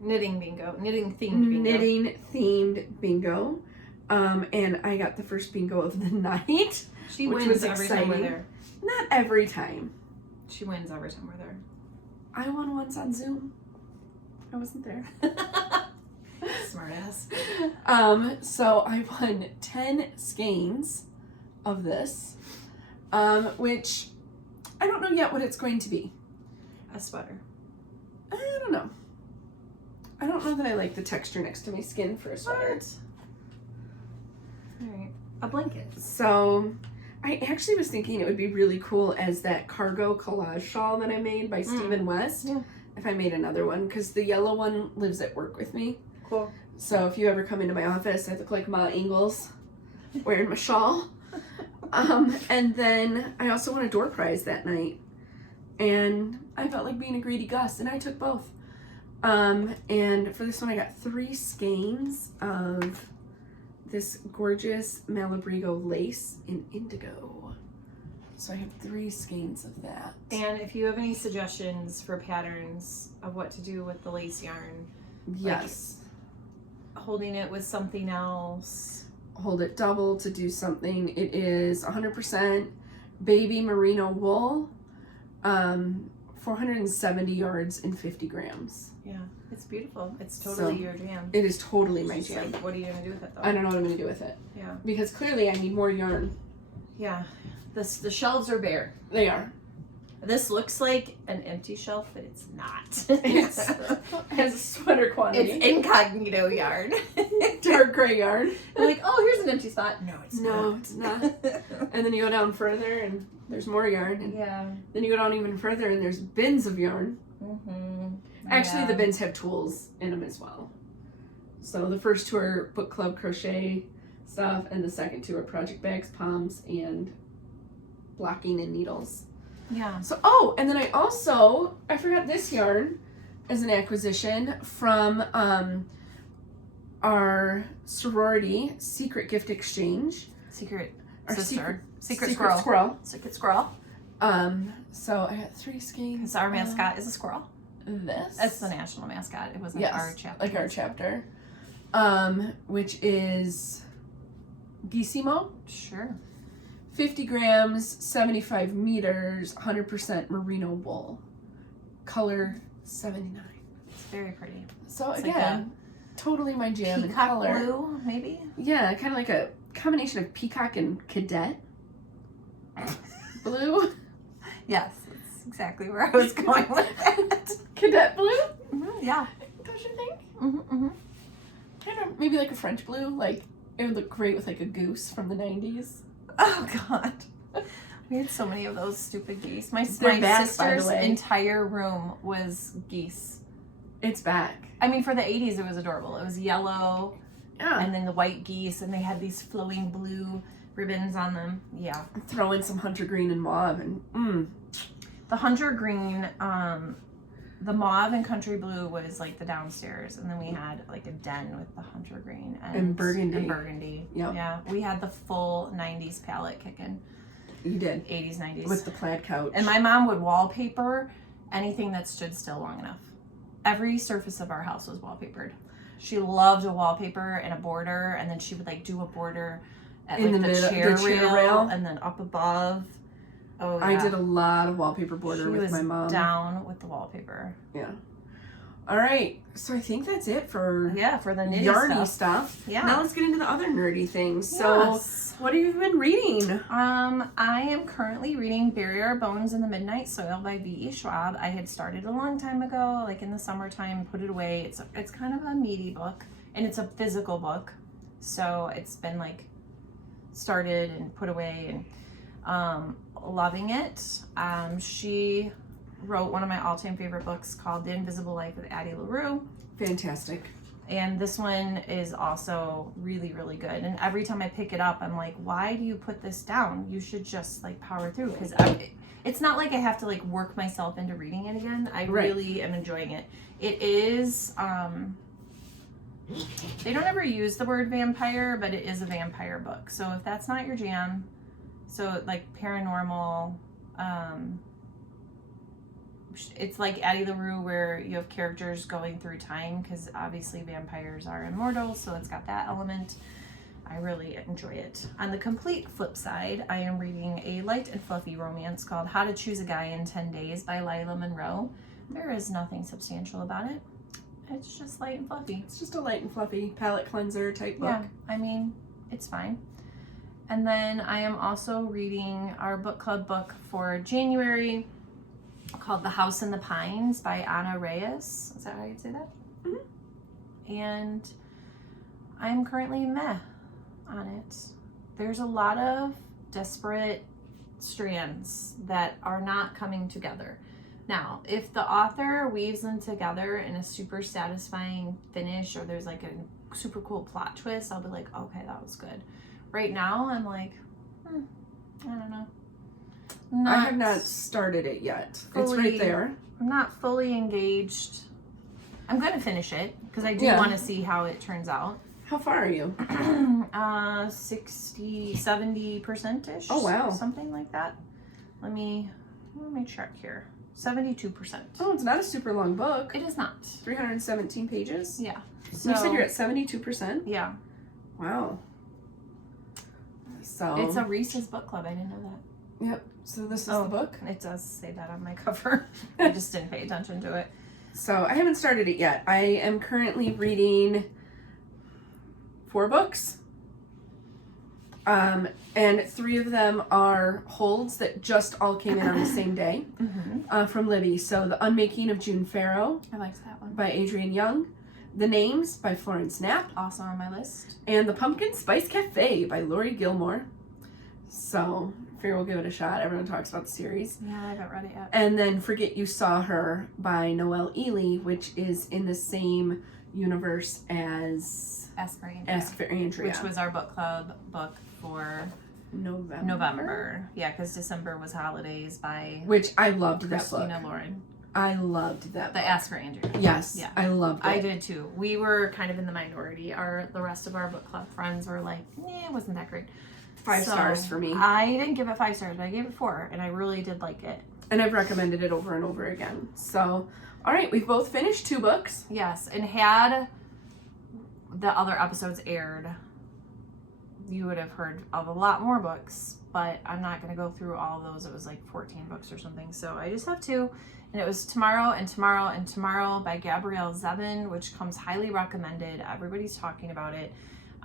Knitting bingo. Knitting themed bingo. Knitting themed bingo. And I got the first bingo of the night. She which wins was every time we're exciting. there. Not every time. She wins every time we're there. I won once on Zoom. I wasn't there. Smart ass. So I won 10 skeins of this, which I don't know yet what it's going to be. A sweater. I don't know. I don't know that I like the texture next to my skin for a sweater. Alright. A blanket. So I actually was thinking it would be really cool as that cargo collage shawl that I made by Stephen West. Yeah. If I made another one, because the yellow one lives at work with me. Cool. So if you ever come into my office, I look like Ma Ingalls wearing my shawl. And then I also won a door prize that night. And I felt like being a greedy Gus, and I took both. And for this one, I got 3 skeins of this gorgeous Malabrigo lace in indigo. So I have 3 skeins of that. And if you have any suggestions for patterns of what to do with the lace yarn, Yes. like holding it with something else. Hold it double to do something. It is 100% baby merino wool, 470 yards and 50 grams. Yeah, it's beautiful. It's totally So, your jam. It is totally my It's just jam. like, what are you gonna do with it though? I don't know what I'm going to do with it. Yeah. Because clearly I need more yarn. Yeah. The shelves are bare. They are. This looks like an empty shelf, but it's not. It has a sweater quantity. It's incognito yarn. Dark gray yarn. They're like, oh, here's an empty spot. No, it's not. No, it's not. And then you go down further and there's more yarn. And Yeah. then you go down even further and there's bins of yarn. Mm-hmm. Actually, the bins have tools in them as well. So the first 2 are book club crochet stuff, and the second 2 are project bags, palms, and blocking and needles. Yeah. So, and then I forgot this yarn as an acquisition from our sorority secret gift exchange. Secret Our sister. Secret squirrel. Secret squirrel. So I got 3 skeins. Because our mascot is a squirrel. This. That's the national mascot. It wasn't our chapter. Like our chapter. Which is Gissimo. Sure. 50 grams, 75 meters, 100% merino wool. Color 79. It's very pretty. So It's again, totally my jam in Peacock color. blue, maybe? Yeah, kind of like a combination of peacock and cadet blue. Yes, that's exactly where I was going with that. Cadet blue? Mm-hmm, yeah. Don't you think? Mm-hmm, mm-hmm. Kind of maybe like a French blue. Like it would look great with like a goose from the 90s. Oh, God. We had so many of those stupid geese. My They're back, by the sister's way. entire room was geese. It's back. I mean, for the 80s, it was adorable. It was yellow, Yeah. and then the white geese, and they had these flowing blue ribbons on them. Yeah. Throw in some hunter green and mauve and The hunter green, the mauve and country blue was like the downstairs, and then we had like a den with the hunter green And burgundy. And burgundy. Yep. Yeah. We had the full 90s palette kicking. You did. 80s, 90s. With the plaid couch. And my mom would wallpaper anything that stood still long enough. Every surface of our house was wallpapered. She loved a wallpaper and a border, and then she would like do a border at In like the the middle- chair, the chair rail, rail. and then up above. Oh, yeah. I did a lot of wallpaper border She with was my mom. down with the wallpaper. Yeah. All right, so I think that's it for for the nitty yarny stuff. stuff. Now let's get into the other nerdy things. So, what have you been reading? I am currently reading Bury Our Bones in the Midnight Soil by V.E. Schwab. I had started a long time ago, like in the summertime, put it away. It's kind of a meaty book, and it's a physical book, so it's been like started and put away, and loving it. She wrote one of my all-time favorite books called The Invisible Life of Addie LaRue. Fantastic. And this one is also really, really good. And every time I pick it up, I'm like, why do you put this down? You should just like power through. Because it's not like I have to like work myself into reading it again. I really am enjoying it. It is, they don't ever use the word vampire, but it is a vampire book. So if that's not your jam, so like paranormal, it's like Addie LaRue where you have characters going through time, because obviously vampires are immortal, so it's got that element. I really enjoy it. On the complete flip side, I am reading a light and fluffy romance called How to Choose a Guy in 10 Days by Lila Monroe. There is nothing substantial about it. It's just light and fluffy. It's just a light and fluffy palette cleanser type book. Yeah, I mean, it's fine. And then I am also reading our book club book for January, called The House in the Pines by Ana Reyes. Is that how you'd say that? Mm-hmm. And I'm currently meh on it. There's a lot of disparate strands that are not coming together. Now, if the author weaves them together in a super satisfying finish, or there's like a super cool plot twist, I'll be like, okay, that was good. Right now, I'm like, I don't know. I have not started it yet. It's right there. I'm not fully engaged. I'm going to finish it because I do want to see how it turns out. How far are you? 60, 70%-ish. Oh, wow. Something like that. Let me check here. 72%. Oh, it's not a super long book. It is not. 317 pages? Yeah. So you said you're at 72%? Yeah. Wow. So it's a Reese's book club. I didn't know that. Yep. So this is the book? It does say that on my cover. I just didn't pay attention to it. So I haven't started it yet. I am currently reading 4 books. And 3 of them are holds that just all came in on the same day from Libby. So The Unmaking of June Farrow. I liked that one. By Adrienne Young. The Names by Florence Knapp. Also on my list. And The Pumpkin Spice Cafe by Lori Gilmore. So I figure we'll give it a shot. Everyone talks about the series. Yeah, I haven't read it yet. And then Forget You Saw Her by Noelle Ely, which is in the same universe as Ask for Andrea. Which was our book club book for November. Yeah, because December was Holidays by which I loved that book. Christina Lauren. I loved that book. The Ask for Andrea. Yes. Yeah. I loved it. I did too. We were kind of in the minority. The rest of our book club friends were like, it wasn't that great. 5 stars for me. I didn't give it 5 stars, but I gave it 4, and I really did like it. And I've recommended it over and over again. So, all right, we've both finished 2 books. Yes, and had the other episodes aired, you would have heard of a lot more books, but I'm not going to go through all of those. It was like 14 books or something. So I just have 2, and it was Tomorrow and Tomorrow and Tomorrow by Gabrielle Zevin, which comes highly recommended. Everybody's talking about it.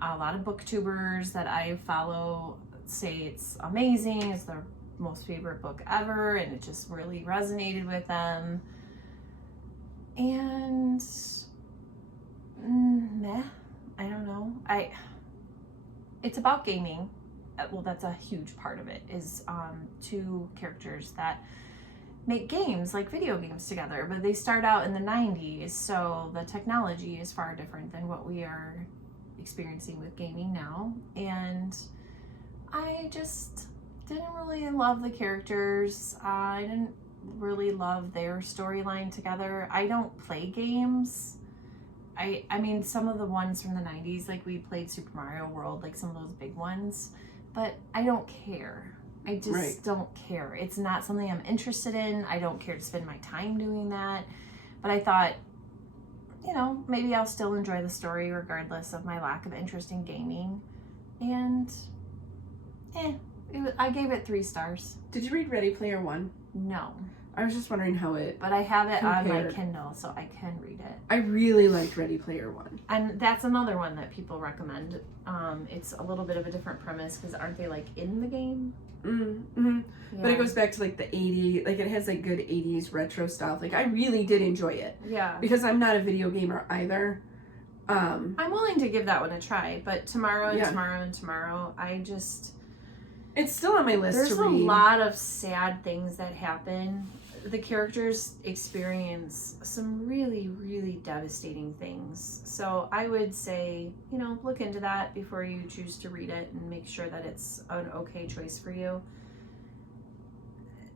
A lot of booktubers that I follow say it's amazing. It's their most favorite book ever, and it just really resonated with them. And meh, I don't know. It's about gaming. Well, that's a huge part of it, is 2 characters that make games, like video games together, but they start out in the 90s, so the technology is far different than what we are experiencing with gaming now. And I just didn't really love the characters. I didn't really love their storyline together. I don't play games. I mean, some of the ones from the 90s, like we played Super Mario World, like some of those big ones, but I don't care. I just don't care. It's not something I'm interested in. I don't care to spend my time doing that. But I thought, maybe I'll still enjoy the story regardless of my lack of interest in gaming. And I gave it 3 stars. Did you read Ready Player One? No. I was just wondering how it But I have it on my compared. Kindle, so I can read it. I really liked Ready Player One. And that's another one that people recommend. It's a little bit of a different premise because aren't they like in the game? Mm-hmm. Yeah. But it goes back to like the 80s, like it has like good 80s retro stuff. Like I really did enjoy it. Yeah. Because I'm not a video gamer either. I'm willing to give that one a try, but tomorrow and Yeah. tomorrow and tomorrow, It's still on my list there's to read. a lot of sad things that happen. The characters experience some really, really devastating things. So I would say, look into that before you choose to read it and make sure that it's an okay choice for you.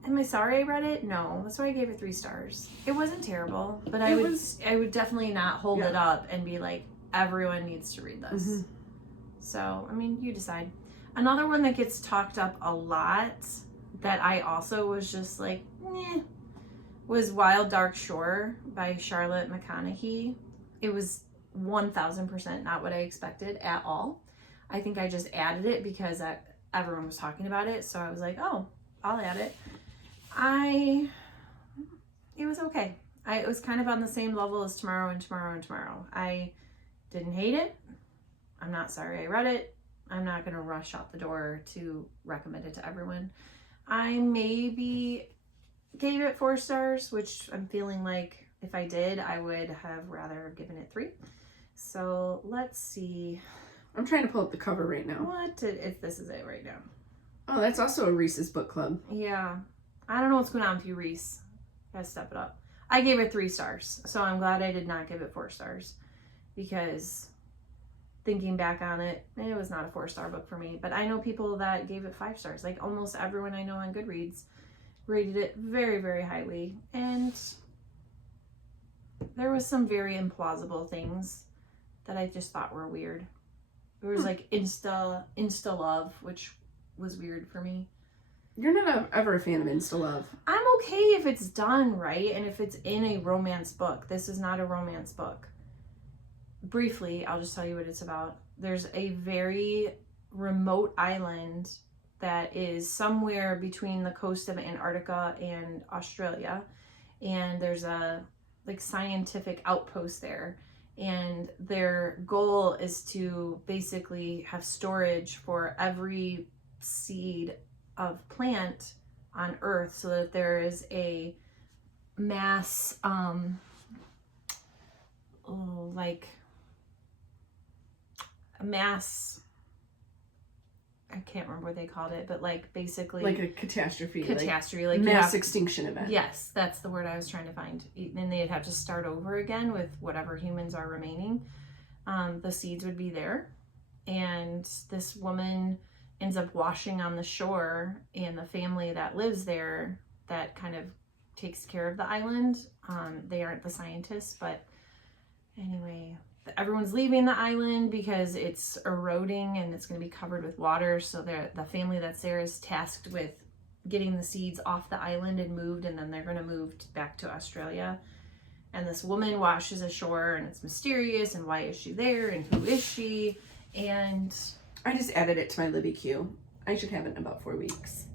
Am I sorry I read it? No. That's why I gave it 3 stars. It wasn't terrible, but I would definitely not hold it up and be like, everyone needs to read this. Mm-hmm. So, you decide. Another one that gets talked up a lot that I also was just like, was Wild Dark Shore by Charlotte McConaughey. It was 1000% not what I expected at all. I think I just added it because everyone was talking about it, so I was like, oh, I'll add it. It was okay. It was kind of on the same level as Tomorrow and Tomorrow and Tomorrow. I didn't hate it. I'm not sorry I read it. I'm not going to rush out the door to recommend it to everyone. I maybe gave it 4 stars, which I'm feeling like if I did, I would have rather given it 3. So let's see. I'm trying to pull up the cover right now. If this is it right now. Oh, that's also a Reese's Book Club. Yeah. I don't know what's going on with you, Reese. Gotta step it up. I gave it 3 stars, so I'm glad I did not give it 4 stars because thinking back on it, it was not a 4-star book for me. But I know people that gave it 5 stars. Like almost everyone I know on Goodreads rated it very, very highly. And there was some very implausible things that I just thought were weird. There was like insta love, which was weird for me. You're not ever a fan of insta love. I'm okay if it's done right and if it's in a romance book. This is not a romance book. Briefly, I'll just tell you what it's about. There's a very remote island that is somewhere between the coast of Antarctica and Australia, and there's a scientific outpost there, and their goal is to basically have storage for every seed of plant on Earth so that there is a mass I can't remember what they called it, but basically like a catastrophe, like mass extinction event. Yes, that's the word I was trying to find. And they'd have to start over again with whatever humans are remaining. The seeds would be there, and this woman ends up washing on the shore, and the family that lives there that kind of takes care of the island, they aren't the scientists, but anyway, everyone's leaving the island because it's eroding and it's going to be covered with water. So the family that's there is tasked with getting the seeds off the island and moved, and then they're going to move back to Australia. And this woman washes ashore, and it's mysterious, and why is she there, and who is she? And I just added it to my Libby queue. I should have it in about 4 weeks.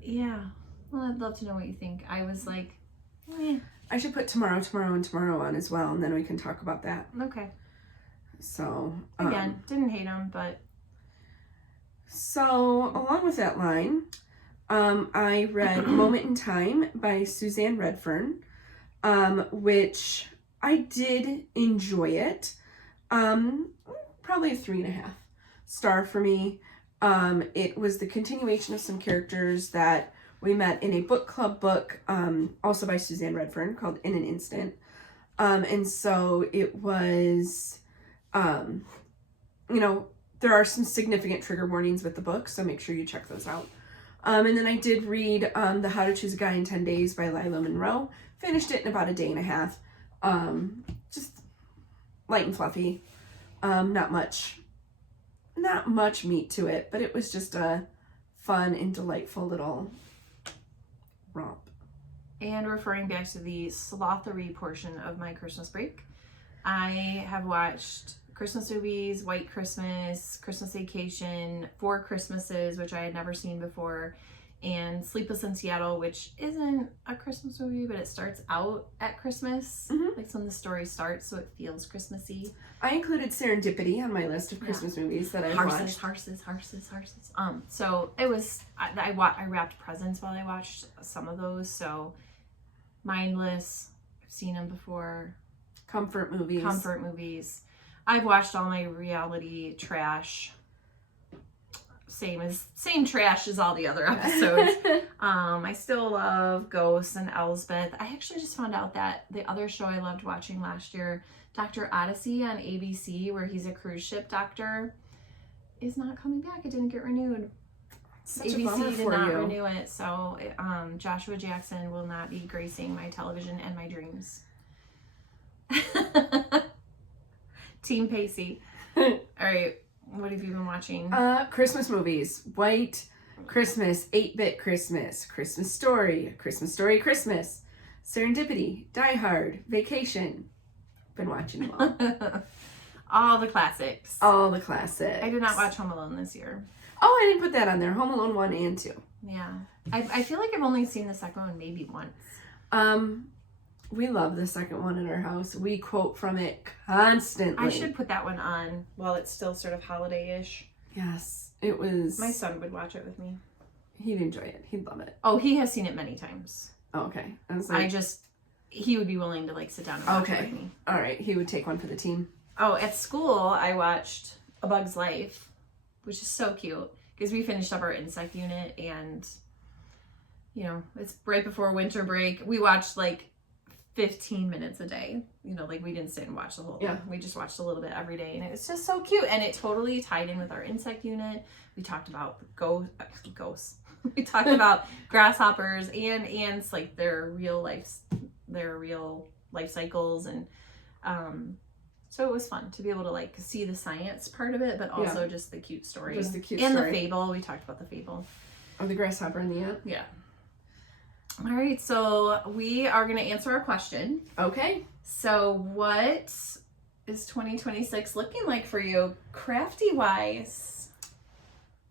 Yeah. Well, I'd love to know what you think. I was like, I should put Tomorrow and Tomorrow on as well, and then we can talk about that. Okay. So again, didn't hate them, but so along with that line, I read Moment in Time by Suzanne Redfern, which I did enjoy it. Probably a 3.5 star for me. It was the continuation of some characters that we met in a book club book, also by Suzanne Redfern, called In an Instant. And so it was, there are some significant trigger warnings with the book, so make sure you check those out. And then I did read the How to Choose a Guy in 10 Days by Lila Monroe. Finished it in about a day and a half. Just light and fluffy. Not much meat to it, but it was just a fun and delightful little romp. And referring back to the slothery portion of my Christmas break, I have watched Christmas Movies, White Christmas, Christmas Vacation, 4 Christmases, which I had never seen before, and Sleepless in Seattle, which isn't a Christmas movie, but it starts out at Christmas. Like when the story starts, so it feels Christmassy. I included Serendipity on my list of Christmas movies that I've watched. Horses. So it was, I wrapped presents while I watched some of those. So Mindless, I've seen them before. Comfort movies. I've watched all my reality trash. Same trash as all the other episodes. I still love Ghosts and Elsbeth. I actually just found out that the other show I loved watching last year, Dr. Odyssey on ABC, where he's a cruise ship doctor, is not coming back. It didn't get renewed. ABC did not renew it, so Joshua Jackson will not be gracing my television and my dreams. Team Pacey. All right. What have you been watching? Christmas movies. White Christmas, 8-Bit Christmas, Christmas Story, Christmas, Serendipity, Die Hard, Vacation. Been watching them all. All the classics. I did not watch Home Alone this year. Oh, I didn't put that on there. Home Alone 1 and 2. Yeah. I feel like I've only seen the second one maybe once. We love the second one in our house. We quote from it constantly. I should put that one on while it's still sort of holiday-ish. Yes, it was. My son would watch it with me. He'd enjoy it. He'd love it. Oh, he has seen it many times. Oh, okay. I was like, he would be willing to like sit down and watch it with me. All right. He would take one for the team. Oh, at school, I watched A Bug's Life, which is so cute because we finished up our insect unit and, you know, it's right before winter break. We watched like 15 minutes a day. You know, like we didn't sit and watch the whole thing. We just watched a little bit every day and it was just so cute. And it totally tied in with our insect unit. We talked about ghosts. We talked about grasshoppers and ants, like their real life cycles. And so it was fun to be able to like see the science part of it, but also just the cute story. Just the cute and story. The fable. We talked about the fable. Of the grasshopper and the ant? Yeah. All right, so we are going to answer our question. Okay. So what is 2026 looking like for you, crafty-wise?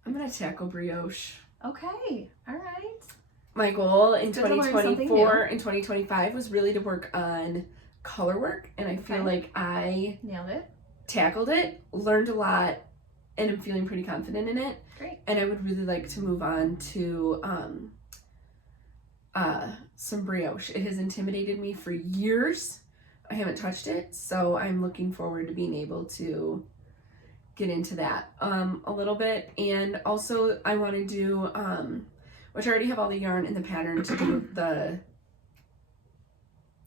I'm going to tackle brioche. Okay, all right. My goal in 2024 and 2025 was really to work on color work, and I feel like I nailed it. Tackled it, learned a lot, and I'm feeling pretty confident in it. Great. And I would really like to move on to some brioche. It has intimidated me for years. I haven't touched it, so I'm looking forward to being able to get into that a little bit. And also I want to do which I already have all the yarn and the pattern to do the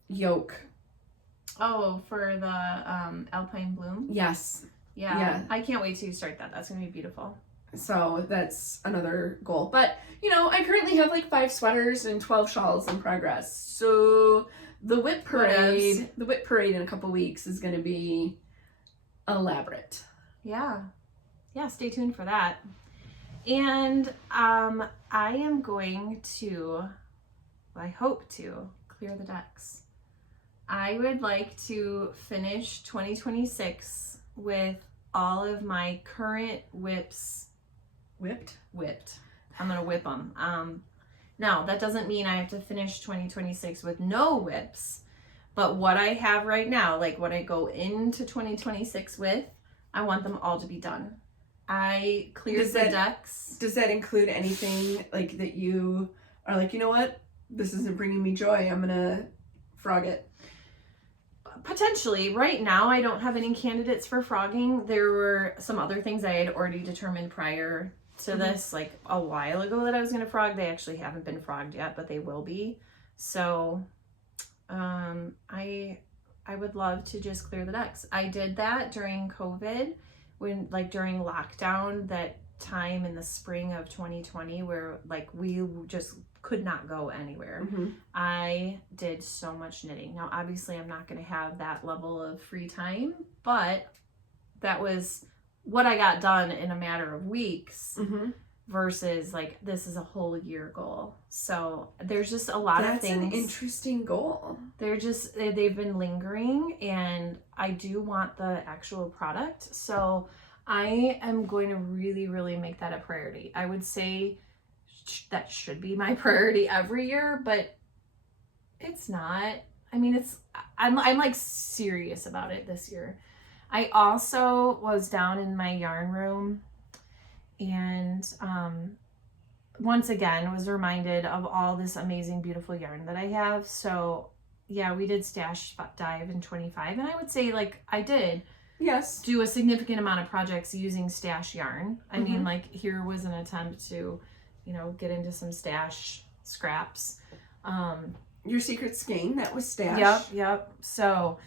yoke. Oh, for the Alpine Bloom? Yes. Yeah. I can't wait till you start that. That's going to be beautiful. So that's another goal. But, you know, I currently have like 5 sweaters and 12 shawls in progress. So the whip parade in a couple weeks is going to be elaborate. Yeah. Yeah, stay tuned for that. And I am going to, I hope to, clear the decks. I would like to finish 2026 with all of my current whips whipped. I'm gonna whip them. Now that doesn't mean I have to finish 2026 with no whips, but what I have right now, like what I go into 2026 with, I want them all to be done. I cleared the decks. Does that include anything like that you are like, you know what, this isn't bringing me joy, I'm gonna frog it? Potentially. Right now, I don't have any candidates for frogging. There were some other things I had already determined prior to this, like a while ago, that I was going to frog. They actually haven't been frogged yet, but they will be. So I would love to just clear the decks. I did that during COVID, when like during lockdown, that time in the spring of 2020 where like we just could not go anywhere. I did so much knitting. Now obviously I'm not going to have that level of free time, but that was what I got done in a matter of weeks versus like this is a whole year goal. So there's just a lot of things. That's an interesting goal. They've been lingering, and I do want the actual product. So I am going to really, really make that a priority. I would say that should be my priority every year, but it's not. I mean, I'm like serious about it this year. I also was down in my yarn room and once again was reminded of all this amazing, beautiful yarn that I have. So yeah, we did stash dive in 25, and I would say like I did do a significant amount of projects using stash yarn. I mean, like here was an attempt to, you know, get into some stash scraps. Your secret skein, that was stash. Yep. So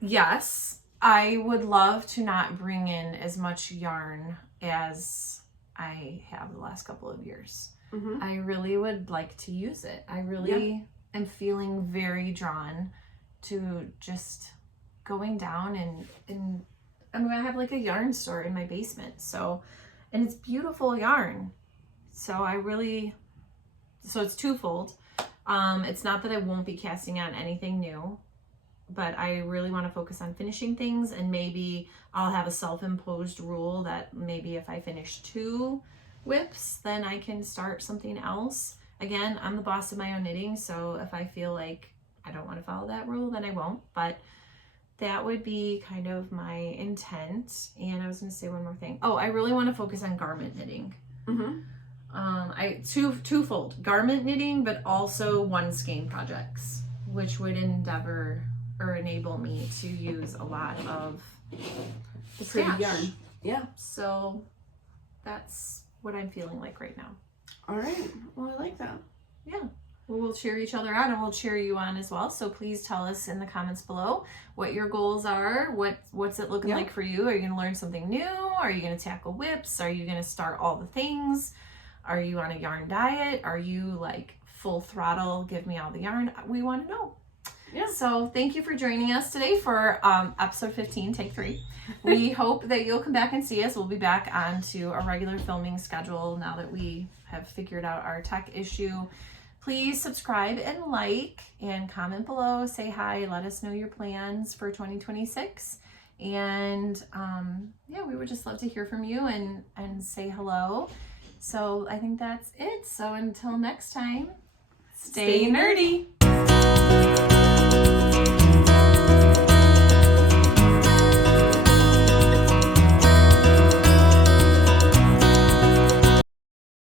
yes, I would love to not bring in as much yarn as I have the last couple of years. I really would like to use it. I really am feeling very drawn to just going down and I'm gonna have like a yarn store in my basement. So, and it's beautiful yarn. So it's twofold. It's not that I won't be casting on anything new, but I really want to focus on finishing things, and maybe I'll have a self-imposed rule that maybe if I finish 2 whips, then I can start something else. Again, I'm the boss of my own knitting, so if I feel like I don't want to follow that rule, then I won't, but that would be kind of my intent. And I was going to say one more thing. Oh, I really want to focus on garment knitting. Twofold, garment knitting, but also one skein projects, which would enable me to use a lot of the pretty yarn. Yeah. So that's what I'm feeling like right now. All right. Well, I like that. Yeah. Well, we'll cheer each other on, and we'll cheer you on as well. So please tell us in the comments below what your goals are. What's it looking like for you? Are you going to learn something new? Are you going to tackle whips? Are you going to start all the things? Are you on a yarn diet? Are you like full throttle? Give me all the yarn. We want to know. Yeah. So thank you for joining us today for episode 15, take 3. We hope that you'll come back and see us. We'll be back onto a regular filming schedule now that we have figured out our tech issue. Please subscribe and like and comment below. Say hi. Let us know your plans for 2026. And yeah, we would just love to hear from you and say hello. So I think that's it. So until next time, stay nerdy.